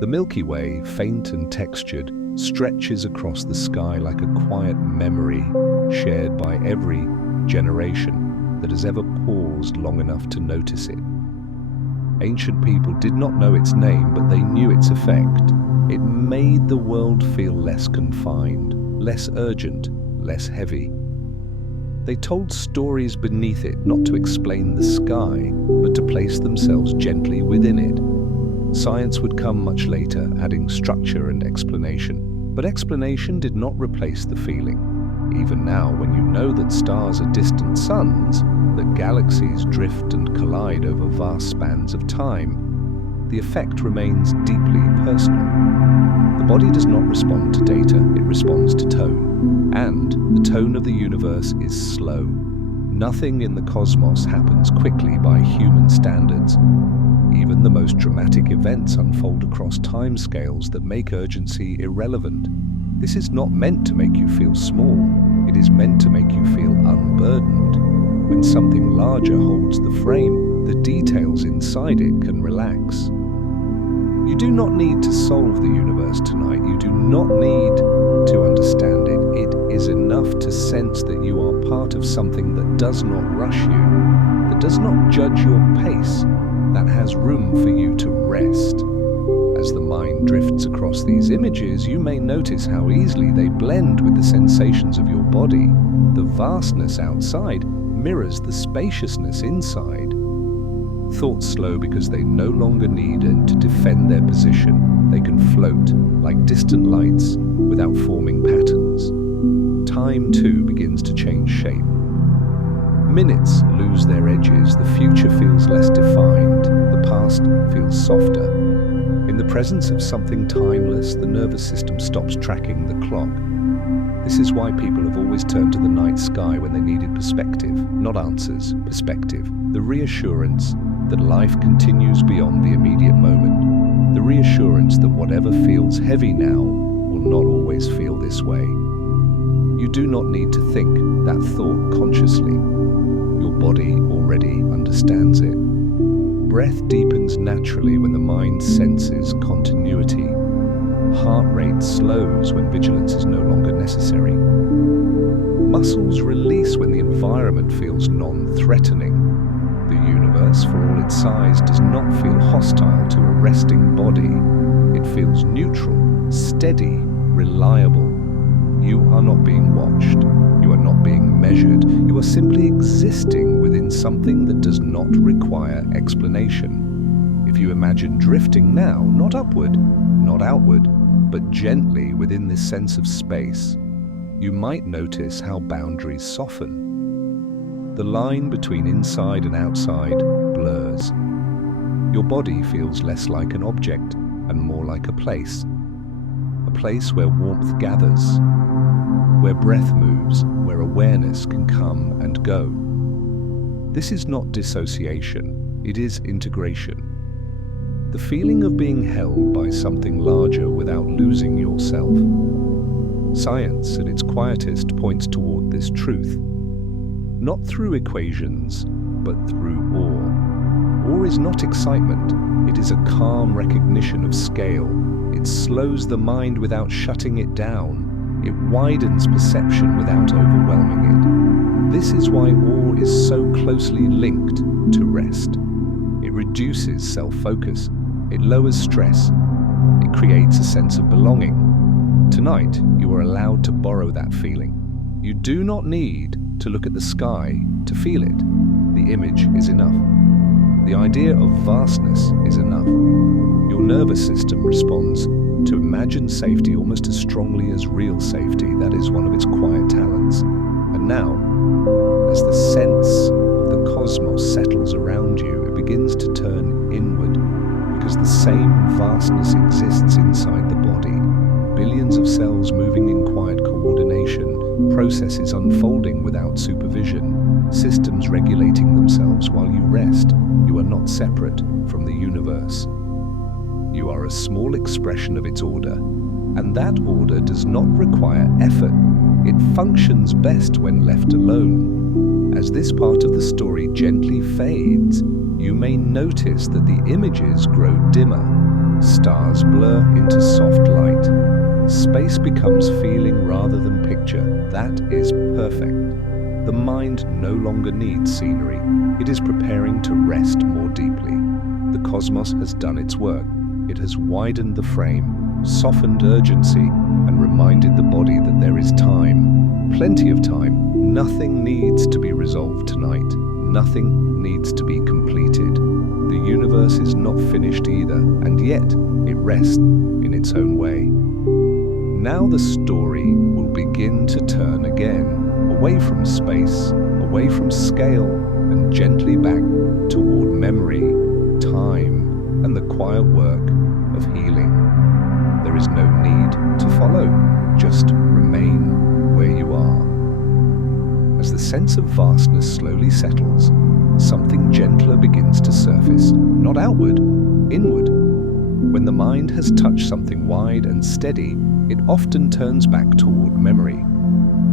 The Milky Way, faint and textured, stretches across the sky like a quiet memory shared by every generation that has ever paused long enough to notice it. Ancient people did not know its name, but they knew its effect. It made the world feel less confined, less urgent, less heavy. They told stories beneath it, not to explain the sky, but to place themselves gently within it. Science would come much later, adding structure and explanation. But explanation did not replace the feeling. Even now, when you know that stars are distant suns, that galaxies drift and collide over vast spans of time, the effect remains deeply personal. The body does not respond to data, it responds to tone. And the tone of the universe is slow. Nothing in the cosmos happens quickly by human standards. Even the most dramatic events unfold across timescales that make urgency irrelevant. This is not meant to make you feel small. It is meant to make you feel unburdened. When something larger holds the frame, the details inside it can relax. You do not need to solve the universe tonight. You do not need to understand it. It is enough to sense that you are part of something that does not rush you, that does not judge your pace, that has room for you to rest. As the mind drifts across these images, you may notice how easily they blend with the sensations of your body. The vastness outside mirrors the spaciousness inside. Thoughts slow because they no longer need to defend their position. They can float like distant lights without forming patterns. Time, too, begins to change shape. Minutes lose their edges, the future feels less defined, the past feels softer. In the presence of something timeless, the nervous system stops tracking the clock. This is why people have always turned to the night sky when they needed perspective, not answers, perspective. The reassurance that life continues beyond the immediate moment. The reassurance that whatever feels heavy now will not always feel this way. You do not need to think that thought consciously. Your body already understands it. Breath deepens naturally when the mind senses continuity. Heart rate slows when vigilance is no longer necessary. Muscles release when the environment feels non-threatening. The universe, for all its size, does not feel hostile to a resting body. It feels neutral, steady, reliable. You are not being watched. You are not being measured. You are simply existing within something that does not require explanation. If you imagine drifting now, not upward, not outward, but gently within this sense of space, you might notice how boundaries soften. The line between inside and outside blurs. Your body feels less like an object and more like a place where warmth gathers, where breath moves, where awareness can come and go. This is not dissociation, it is integration. The feeling of being held by something larger without losing yourself. Science, at its quietest, points toward this truth. Not through equations, but through awe. Awe is not excitement, it is a calm recognition of scale. It slows the mind without shutting it down. It widens perception without overwhelming it. This is why awe is so closely linked to rest. It reduces self-focus. It lowers stress. It creates a sense of belonging. Tonight, you are allowed to borrow that feeling. You do not need to look at the sky to feel it. The image is enough. The idea of vastness is enough. Your nervous system responds to imagined safety almost as strongly as real safety. That is one of its quiet talents. And now, as the sense of the cosmos settles around you, it begins to turn inward, because the same vastness exists inside the body. Billions of cells moving in quiet coordination, processes unfolding without supervision, systems regulating themselves while you rest. You are not separate from the universe. You are a small expression of its order, and that order does not require effort. It functions best when left alone. As this part of the story gently fades, you may notice that the images grow dimmer. Stars blur into soft light. Space becomes feeling rather than picture. That is perfect. The mind no longer needs scenery. It is preparing to rest more deeply. The cosmos has done its work. It has widened the frame, softened urgency, and reminded the body that there is time, plenty of time. Nothing needs to be resolved tonight. Nothing needs to be completed. The universe is not finished either, and yet it rests in its own way. Now the story will begin to turn again, away from space, away from scale, and gently back toward memory, time, and the quiet work of healing. There is no need to follow, just remain where you are. As the sense of vastness slowly settles, something gentler begins to surface, not outward, inward. When the mind has touched something wide and steady, it often turns back toward memory,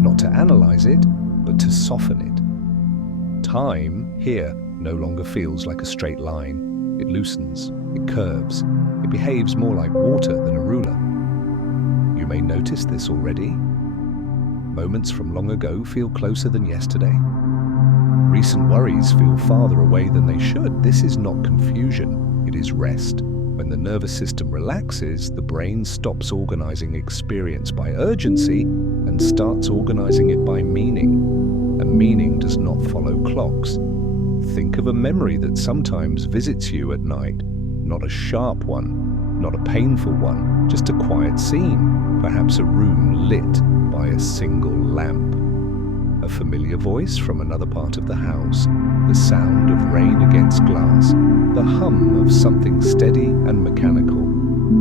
not to analyze it, but to soften it. Time, here, no longer feels like a straight line. It loosens, it curves, it behaves more like water than a ruler. You may notice this already. Moments from long ago feel closer than yesterday. Recent worries feel farther away than they should. This is not confusion, it is rest. When the nervous system relaxes, the brain stops organizing experience by urgency and starts organizing it by meaning. And meaning does not follow clocks. Think of a memory that sometimes visits you at night, not a sharp one, not a painful one, just a quiet scene, perhaps a room lit by a single lamp. A familiar voice from another part of the house, the sound of rain against glass, the hum of something steady and mechanical.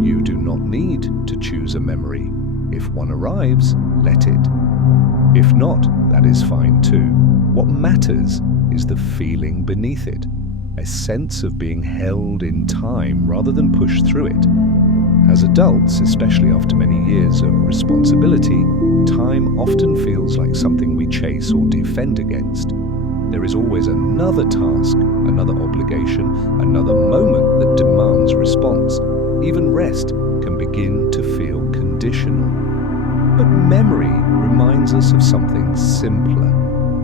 You do not need to choose a memory. If one arrives, let it. If not, that is fine too. What matters is the feeling beneath it, a sense of being held in time rather than pushed through it. As adults, especially after many years of responsibility, time often feels like something we chase or defend against. There is always another task, another obligation, another moment that demands response. Even rest can begin to feel conditional. But memory reminds us of something simpler.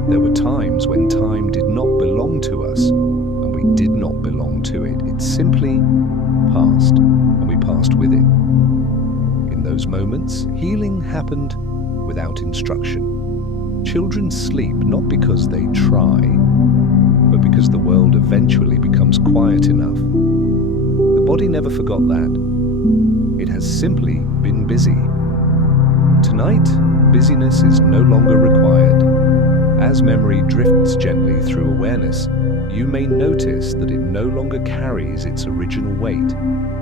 There were times when time did not belong to us, and we did not belong to it. It simply passed, and we passed with it. In those moments, healing happened without instruction. Children sleep not because they try, but because the world eventually becomes quiet enough. The body never forgot that. It has simply been busy. Tonight, busyness is no longer required. As memory drifts gently through awareness, you may notice that it no longer carries its original weight.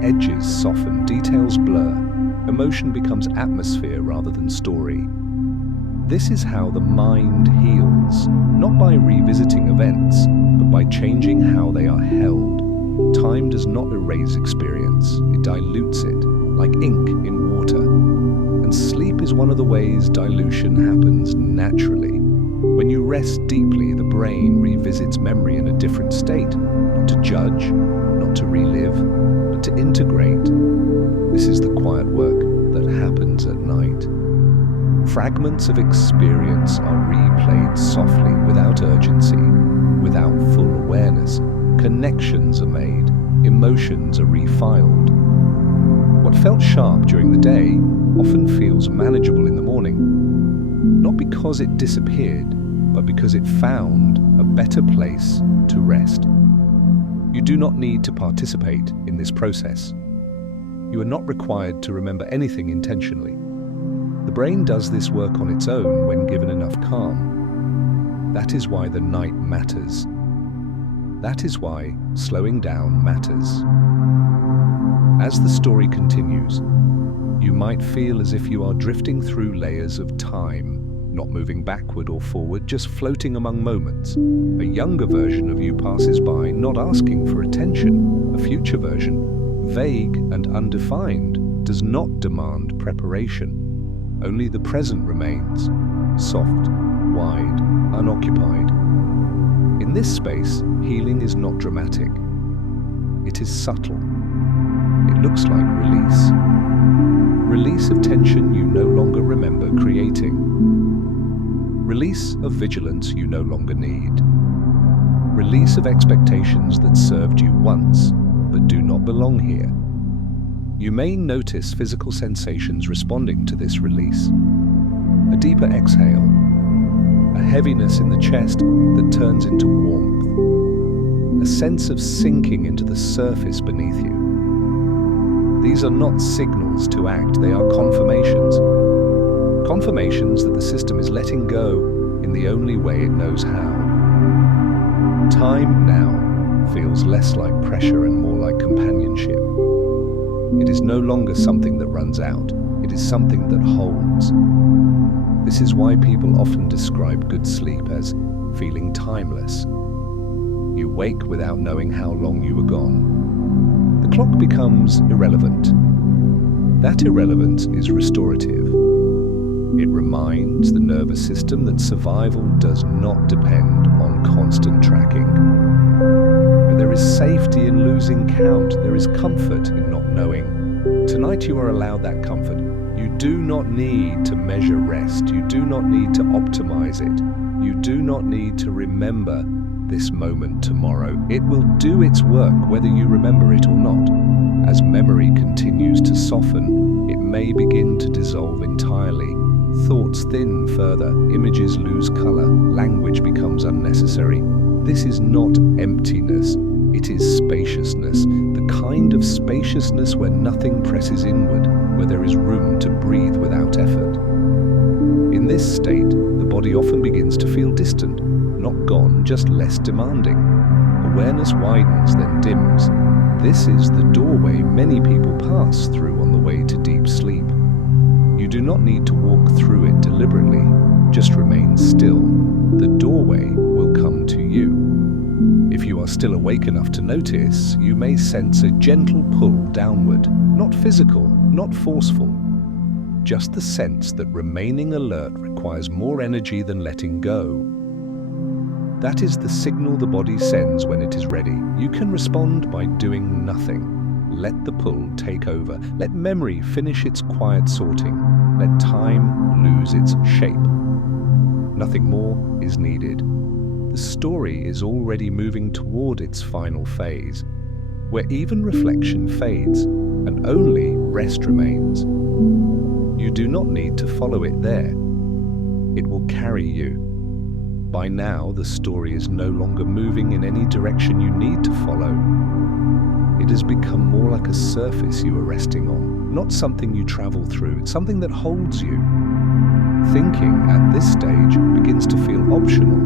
Edges soften, details blur. Emotion becomes atmosphere rather than story. This is how the mind heals, not by revisiting events, but by changing how they are held. Time does not erase experience, it dilutes it, like ink in water. And sleep is one of the ways dilution happens naturally. When you rest deeply, the brain revisits memory in a different state, not to judge, not to relive, but to integrate. This is the quiet work that happens at night. Fragments of experience are replayed softly, without urgency, without full awareness. Connections are made, emotions are refiled. What felt sharp during the day often feels manageable in the morning, not because it disappeared, but because it found a better place to rest. You do not need to participate in this process. You are not required to remember anything intentionally. The brain does this work on its own when given enough calm. That is why the night matters. That is why slowing down matters. As the story continues, you might feel as if you are drifting through layers of time, not moving backward or forward, just floating among moments. A younger version of you passes by, not asking for attention. A future version, vague and undefined, does not demand preparation. Only the present remains, soft, wide, unoccupied. In this space, healing is not dramatic. It is subtle. It looks like release. Release of tension you no longer remember creating. Release of vigilance you no longer need. Release of expectations that served you once, but do not belong here. You may notice physical sensations responding to this release. A deeper exhale, a heaviness in the chest that turns into warmth, a sense of sinking into the surface beneath you. These are not signals to act, they are confirmations. Confirmations that the system is letting go in the only way it knows how. Time now feels less like pressure and more like companionship. It is no longer something that runs out, it is something that holds. This is why people often describe good sleep as feeling timeless. You wake without knowing how long you were gone. The clock becomes irrelevant. That irrelevance is restorative. It reminds the nervous system that survival does not depend on constant tracking. There is safety in losing count. There is comfort in not knowing. Tonight you are allowed that comfort. You do not need to measure rest. You do not need to optimize it. You do not need to remember this moment tomorrow. It will do its work whether you remember it or not. As memory continues to soften, it may begin to dissolve entirely. Thoughts thin further, images lose color, language becomes unnecessary. This is not emptiness. It is spaciousness, the kind of spaciousness where nothing presses inward, where there is room to breathe without effort. In this state, the body often begins to feel distant, not gone, just less demanding. Awareness widens, then dims. This is the doorway many people pass through on the way to deep sleep. You do not need to walk through it deliberately, just remain still. The doorway will come to you. If you are still awake enough to notice, you may sense a gentle pull downward, not physical, not forceful. Just the sense that remaining alert requires more energy than letting go. That is the signal the body sends when it is ready. You can respond by doing nothing. Let the pull take over. Let memory finish its quiet sorting. Let time lose its shape. Nothing more is needed. The story is already moving toward its final phase, where even reflection fades and only rest remains. You do not need to follow it there. It will carry you. By now, the story is no longer moving in any direction you need to follow. It has become more like a surface you are resting on, not something you travel through. It's something that holds you. Thinking at this stage begins to feel optional,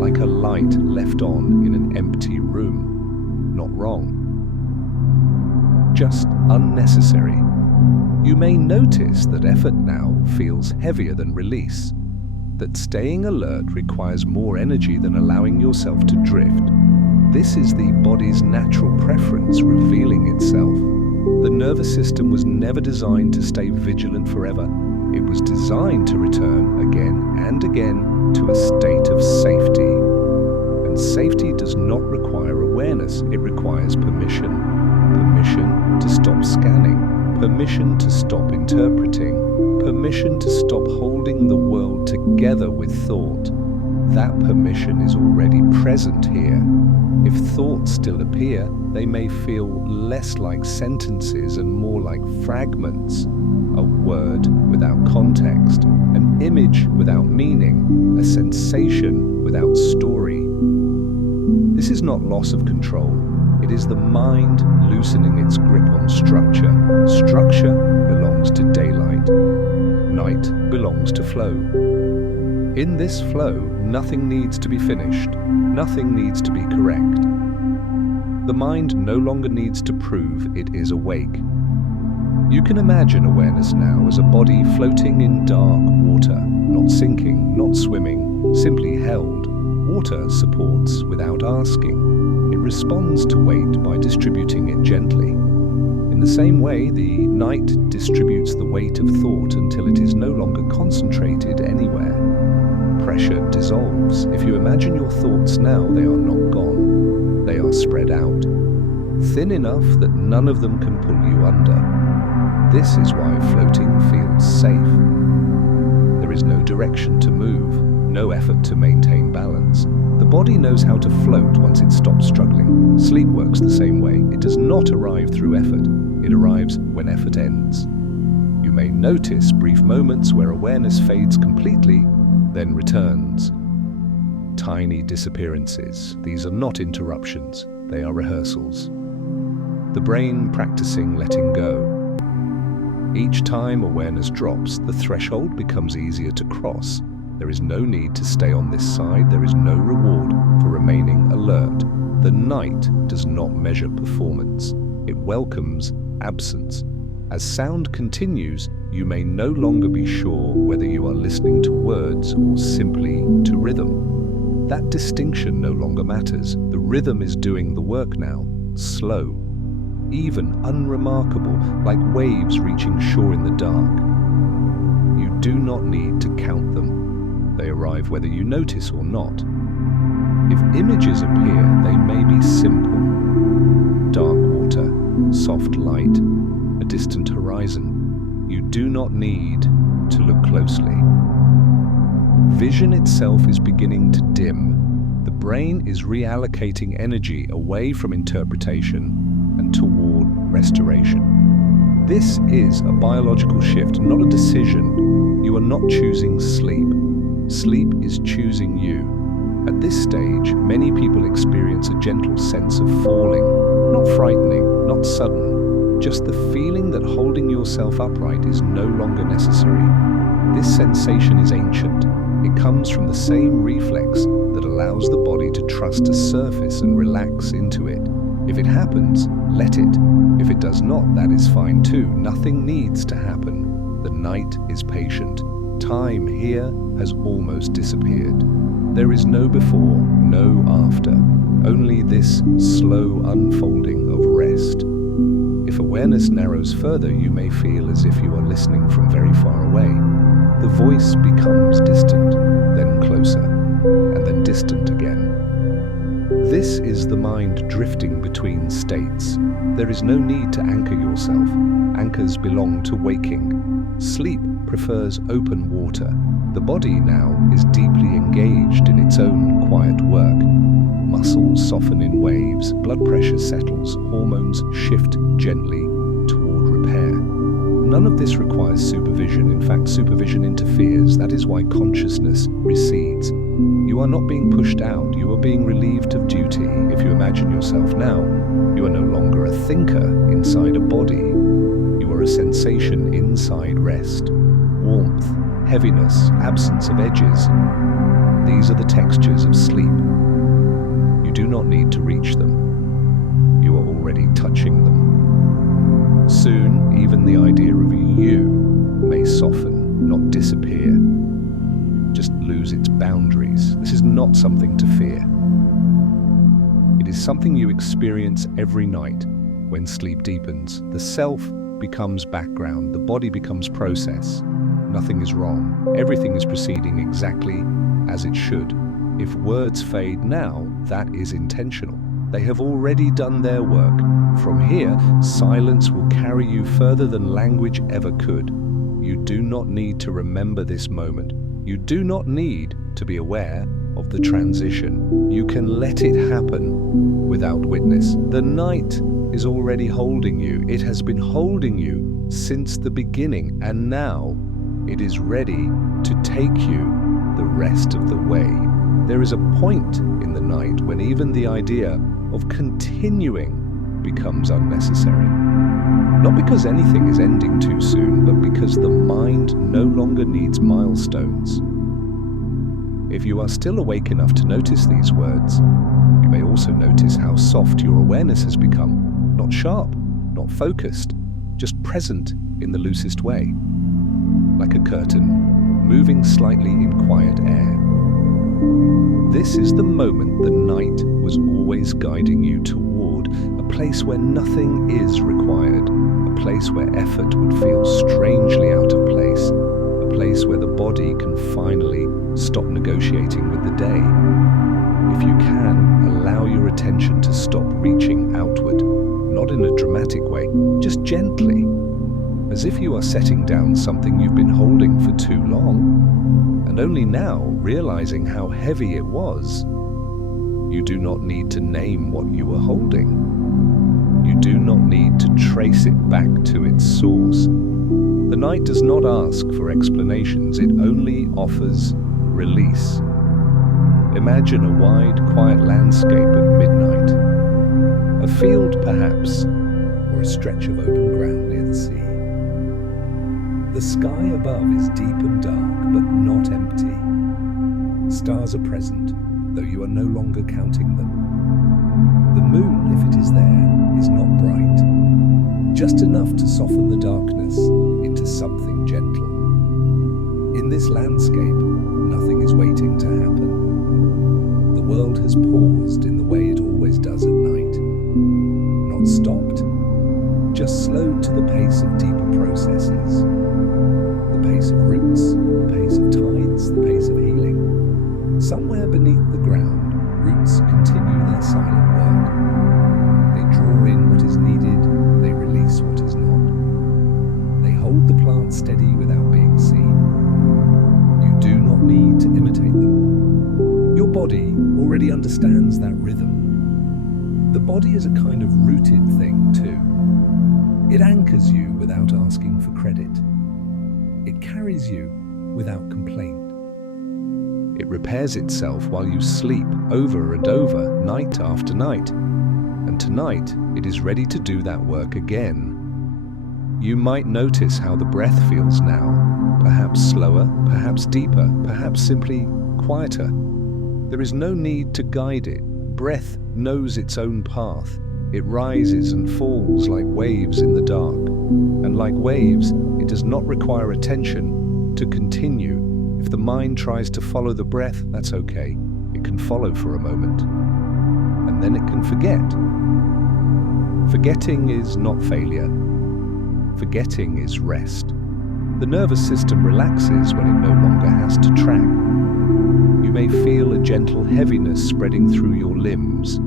like a light left on in an empty room. Not wrong, just unnecessary. You may notice that effort now feels heavier than release, that staying alert requires more energy than allowing yourself to drift. This is the body's natural preference revealing itself. The nervous system was never designed to stay vigilant forever. It was designed to return again and again to a state of safety. And safety does not require awareness, it requires permission. Permission to stop scanning, permission to stop interpreting, permission to stop holding the world together with thought. That permission is already present here. If thoughts still appear, they may feel less like sentences and more like fragments. A word without context, an image without meaning, a sensation without story. This is not loss of control. It is the mind loosening its grip on structure. Structure belongs to daylight. Night belongs to flow. In this flow, nothing needs to be finished. Nothing needs to be correct. The mind no longer needs to prove it is awake. You can imagine awareness now as a body floating in dark water, not sinking, not swimming, simply held. Water supports without asking. It responds to weight by distributing it gently. In the same way, the night distributes the weight of thought until it is no longer concentrated anywhere. Pressure dissolves. If you imagine your thoughts now, they are not gone. They are spread out, thin enough that none of them can pull you under. This is why floating feels safe. There is no direction to move, no effort to maintain balance. The body knows how to float once it stops struggling. Sleep works the same way. It does not arrive through effort. It arrives when effort ends. You may notice brief moments where awareness fades completely, then returns. Tiny disappearances. These are not interruptions. They are rehearsals. The brain practicing letting go. Each time awareness drops, the threshold becomes easier to cross. There is no need to stay on this side. There is no reward for remaining alert. The night does not measure performance. It welcomes absence. As sound continues, you may no longer be sure whether you are listening to words or simply to rhythm. That distinction no longer matters. The rhythm is doing the work now, slow, even unremarkable, like waves reaching shore in the dark. You do not need to count them. They arrive whether you notice or not. If images appear, they may be simple. Dark water, soft light, a distant horizon. You do not need to look closely. Vision itself is beginning to dim. The brain is reallocating energy away from interpretation and toward restoration. This is a biological shift, not a decision. You are not choosing sleep. Sleep is choosing you. At this stage, many people experience a gentle sense of falling, not frightening, not sudden, just the feeling that holding yourself upright is no longer necessary. This sensation is ancient. It comes from the same reflex that allows the body to trust a surface and relax into it. If it happens, let it. If it does not, that is fine too. Nothing needs to happen. The night is patient. Time here has almost disappeared. There is no before, no after, only this slow unfolding of rest. If awareness narrows further, you may feel as if you are listening from very far away. The voice becomes distant, then closer, and then distant again. This is the mind drifting between states. There is no need to anchor yourself. Anchors belong to waking. Sleep prefers open water. The body now is deeply engaged in its own quiet work. Muscles soften in waves, blood pressure settles, hormones shift gently toward repair. None of this requires supervision. In fact, supervision interferes. That is why consciousness recedes. You are not being pushed out, you are being relieved of duty. If you imagine yourself now, you are no longer a thinker inside a body. You are a sensation inside rest. Warmth, heaviness, absence of edges. These are the textures of sleep. You do not need to reach them. You are already touching them. Soon, even the idea of you may soften, not disappear. Just lose its boundaries. This is not something to fear. It is something you experience every night when sleep deepens. The self becomes background, the body becomes process. Nothing is wrong. Everything is proceeding exactly as it should. If words fade now, that is intentional. They have already done their work. From here, silence will carry you further than language ever could. You do not need to remember this moment. You do not need to be aware of the transition. You can let it happen without witness. The night is already holding you. It has been holding you since the beginning, and now it is ready to take you the rest of the way. There is a point in the night when even the idea of continuing becomes unnecessary. Not because anything is ending too soon, but because the mind no longer needs milestones. If you are still awake enough to notice these words, you may also notice how soft your awareness has become. Not sharp, not focused, just present in the loosest way. Like a curtain, moving slightly in quiet air. This is the moment the night was always guiding you toward, a place where nothing is required, a place where effort would feel strangely out of place, a place where the body can finally stop negotiating with the day. If you can, allow your attention to stop reaching outward, not in a dramatic way, just gently, as if you are setting down something you've been holding for too long, and only now realizing how heavy it was. You do not need to name what you are holding. You do not need to trace it back to its source. The night does not ask for explanations, it only offers release. Imagine a wide, quiet landscape at midnight. A field, perhaps, or a stretch of open ground near the sea. The sky above is deep and dark, but not empty. Stars are present, though you are no longer counting them. The moon, if it is there, is not bright, just enough to soften the darkness into something gentle. In this landscape, nothing is waiting to happen. The world has paused in the way it always does at night. Not stopped, just slowed to the pace of deeper processes. The pace of roots, the pace of tides, the pace of healing. Somewhere beneath the ground, roots continue their silent work. They draw in what is needed, they release what is not. They hold the plant steady without being seen. You do not need to imitate them. Your body already understands that rhythm. The body is a kind of rooted thing too. It anchors you without asking for credit. It carries you without complaint. It repairs itself while you sleep over and over, night after night. And tonight, it is ready to do that work again. You might notice how the breath feels now, perhaps slower, perhaps deeper, perhaps simply quieter. There is no need to guide it. Breath knows its own path. It rises and falls like waves in the dark. And like waves, it does not require attention to continue. If the mind tries to follow the breath, that's okay. It can follow for a moment. And then it can forget. Forgetting is not failure. Forgetting is rest. The nervous system relaxes when it no longer has to track. You may feel a gentle heaviness spreading through your limbs,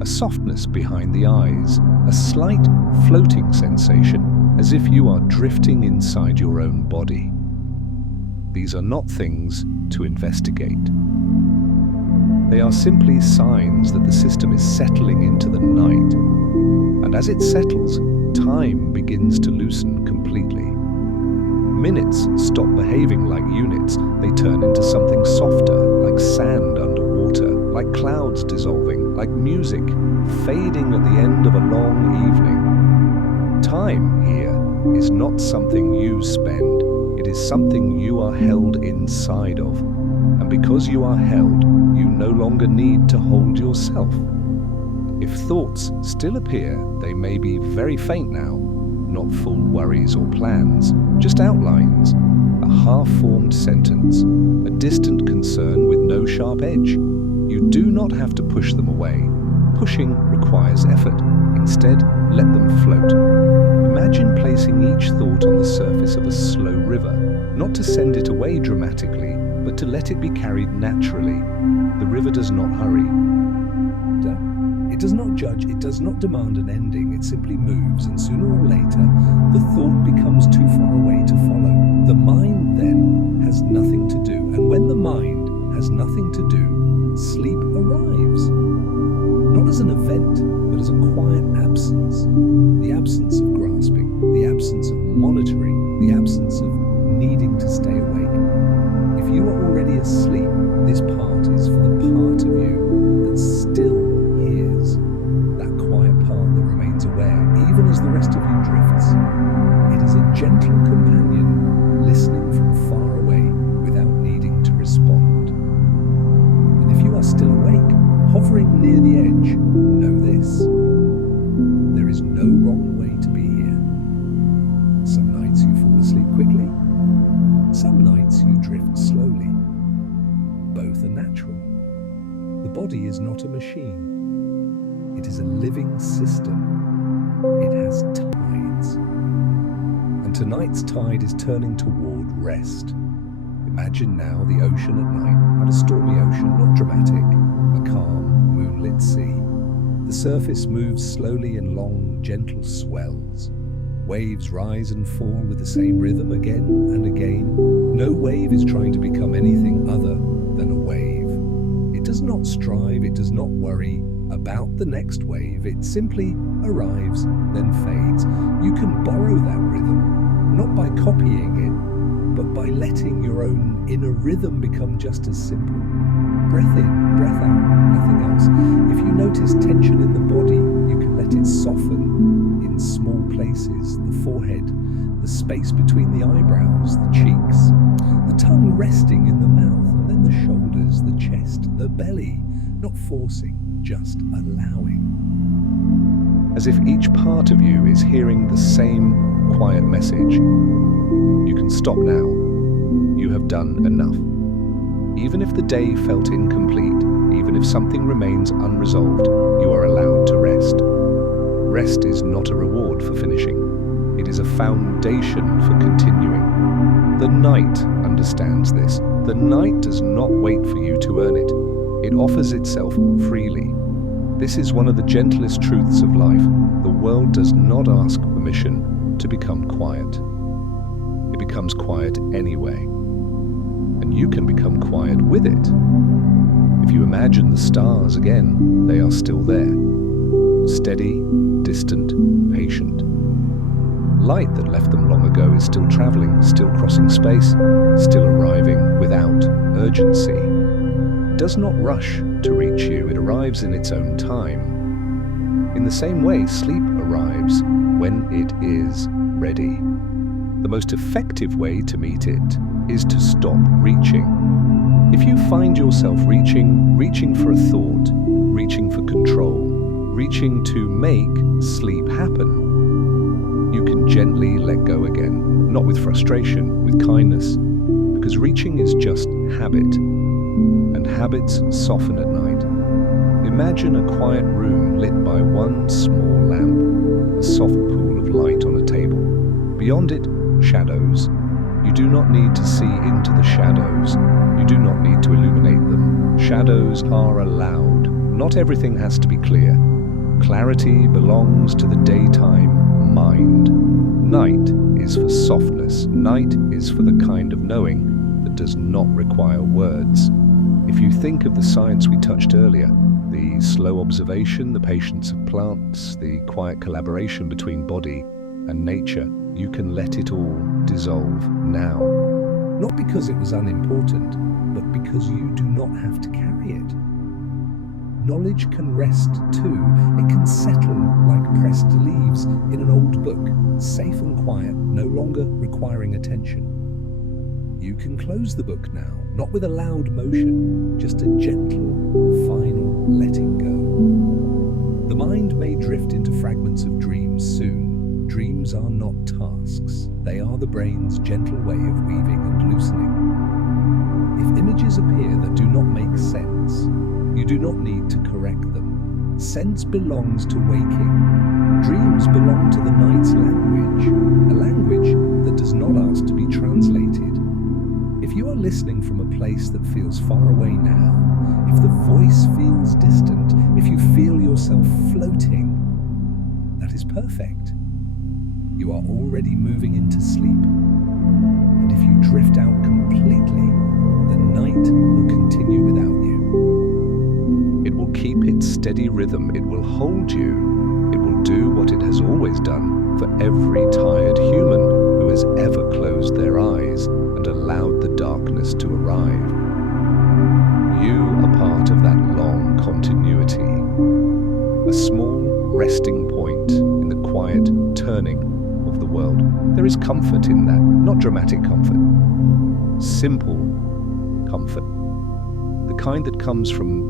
a softness behind the eyes, a slight floating sensation, as if you are drifting inside your own body. These are not things to investigate. They are simply signs that the system is settling into the night, and as it settles, time begins to loosen completely. Minutes stop behaving like units. They turn into something softer, like sand underwater, like clouds dissolving, like music fading at the end of a long evening. Time here is not something you spend. It is something you are held inside of. And because you are held, you no longer need to hold yourself. If thoughts still appear, they may be very faint now, not full worries or plans, just outlines, a half-formed sentence, a distant concern with no sharp edge. You do not have to push them away. Pushing requires effort. Instead, let them float. Imagine placing each thought on the surface of a slow river, not to send it away dramatically, but to let it be carried naturally. The river does not hurry. It does not judge, it does not demand an ending, it simply moves, and sooner or later, the thought becomes too far away to follow. The mind then has nothing to do, and when the mind has nothing to do, sleep arrives. Not as an event, but as a quiet absence. The absence of grasping, the absence of monitoring, the absence of needing to stay awake. If you are already asleep, this part is for the part of you that still hears, that quiet part that remains aware, even as the rest of you drifts. It is a gentle companion, listening from far away without needing to respond. And if you are still awake, hovering near the edge, know this: there is no wrong way to be here. Some nights you fall asleep quickly, some nights you drift slowly. Both are natural. The body is not a machine. It is a living system. It has tides. And tonight's tide is turning toward rest. Imagine now the ocean at night, not a stormy ocean, not dramatic, a calm, moonlit sea. The surface moves slowly in long, gentle swells. Waves rise and fall with the same rhythm again and again. No wave is trying to become anything other than a wave. It does not strive, it does not worry about the next wave. It simply arrives, then fades. You can borrow that rhythm, not by copying it, but by letting your own inner rhythm become just as simple. Breath in, breath out, nothing else. If you notice tension in the body, you can let it soften in small places, the forehead, the space between the eyebrows, the cheeks, the tongue resting in the mouth, and then the shoulders, the chest, the belly, not forcing, just allowing. As if each part of you is hearing the same quiet message. You can stop now. You have done enough. Even if the day felt incomplete, even if something remains unresolved, you are allowed to rest. Rest is not a reward for finishing. It is a foundation for continuing. The night understands this. The night does not wait for you to earn it. It offers itself freely. This is one of the gentlest truths of life. The world does not ask permission to become quiet. It becomes quiet anyway. And you can become quiet with it. If you imagine the stars again, they are still there. Steady, distant, patient. Light that left them long ago is still traveling, still crossing space, still arriving without urgency. It does not rush to reach you, it arrives in its own time. In the same way, sleep arrives when it is ready. The most effective way to meet it is to stop reaching. If you find yourself reaching for a thought, reaching for control, reaching to make sleep happen, you can gently let go again, not with frustration, with kindness, because reaching is just habit, and habits soften at night. Imagine a quiet room lit by one small lamp, a soft pool of light on a table. Beyond it, shadows. You do not need to see into the shadows. You do not need to illuminate them. Shadows are allowed. Not everything has to be clear. Clarity belongs to the daytime mind. Night is for softness. Night is for the kind of knowing that does not require words. If you think of the science we touched earlier, the slow observation, the patience of plants, the quiet collaboration between body and nature, you can let it all dissolve now. Not because it was unimportant, but because you do not have to carry it. Knowledge can rest too. It can settle like pressed leaves in an old book, safe and quiet, no longer requiring attention. You can close the book now, not with a loud motion, just a gentle, final letting go. The mind may drift into fragments of dreams soon. Dreams are not tasks. They are the brain's gentle way of weaving and loosening. If images appear that do not make sense, you do not need to correct them. Sense belongs to waking. Dreams belong to the night's language, a language that does not ask to be translated. If you are listening from a place that feels far away now, if the voice feels distant, if you feel yourself floating, that is perfect. You are already moving into sleep. And if you drift out completely, the night will continue without you. It will keep its steady rhythm. It will hold you. It will do what it has always done for every tired human who has ever closed their eyes and allowed the darkness to arrive. You are part of that long continuity, a small resting point in the quiet turning of the world. There is comfort in that, not dramatic comfort, simple comfort, the kind that comes from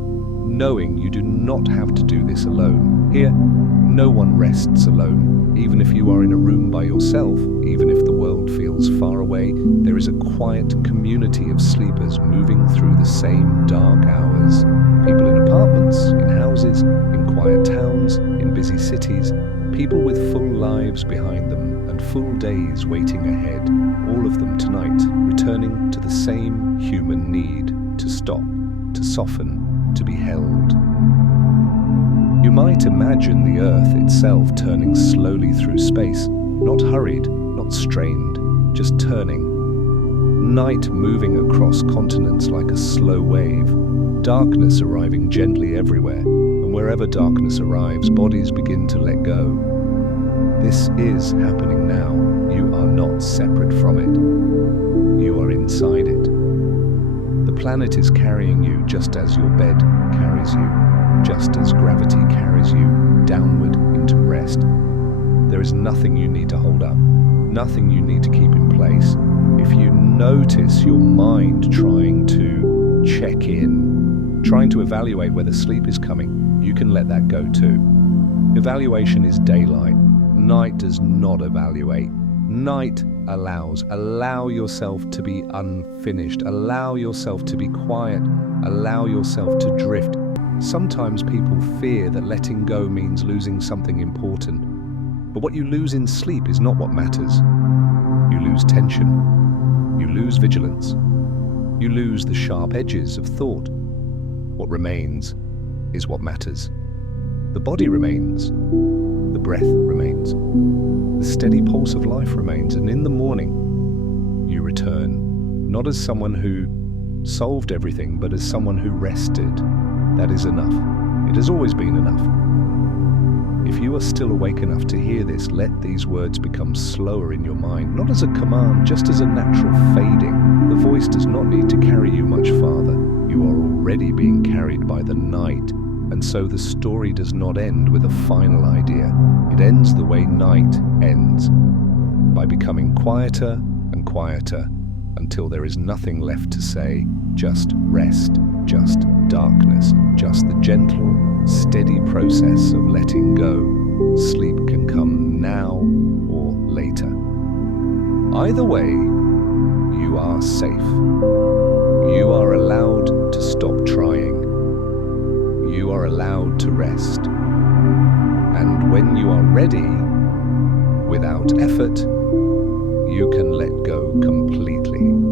knowing you do not have to do this alone. Here, no one rests alone. Even if you are in a room by yourself, even if the world feels far away, there is a quiet community of sleepers moving through the same dark hours. People in apartments, in houses, in quiet towns, in busy cities, people with full lives behind them and full days waiting ahead, all of them tonight returning to the same human need to stop, to soften, to be held. You might imagine the Earth itself turning slowly through space, not hurried, not strained, just turning. Night moving across continents like a slow wave, darkness arriving gently everywhere, and wherever darkness arrives, bodies begin to let go. This is happening now. You are not separate from it. You are inside it. The planet is carrying you just as your bed carries you, just as gravity carries you downward into rest. There is nothing you need to hold up, nothing you need to keep in place. If you notice your mind trying to check in, trying to evaluate whether sleep is coming, you can let that go too. Evaluation is daylight. Night does not evaluate. Night allows. Allow yourself to be unfinished. Allow yourself to be quiet. Allow yourself to drift. Sometimes people fear that letting go means losing something important. But what you lose in sleep is not what matters. You lose tension. You lose vigilance. You lose the sharp edges of thought. What remains is what matters. The body remains. The breath remains. The steady pulse of life remains. And in the morning, you return, not as someone who solved everything, but as someone who rested. That is enough. It has always been enough. If you are still awake enough to hear this, let these words become slower in your mind, not as a command, just as a natural fading. The voice does not need to carry you much farther. You are already being carried by the night, and so the story does not end with a final idea. It ends the way night ends, by becoming quieter and quieter until there is nothing left to say, just rest, just darkness, just the gentle, steady process of letting go. Sleep can come now or later. Either way, you are safe. You are allowed to stop trying. You are allowed to rest. And when you are ready, without effort, you can let go completely.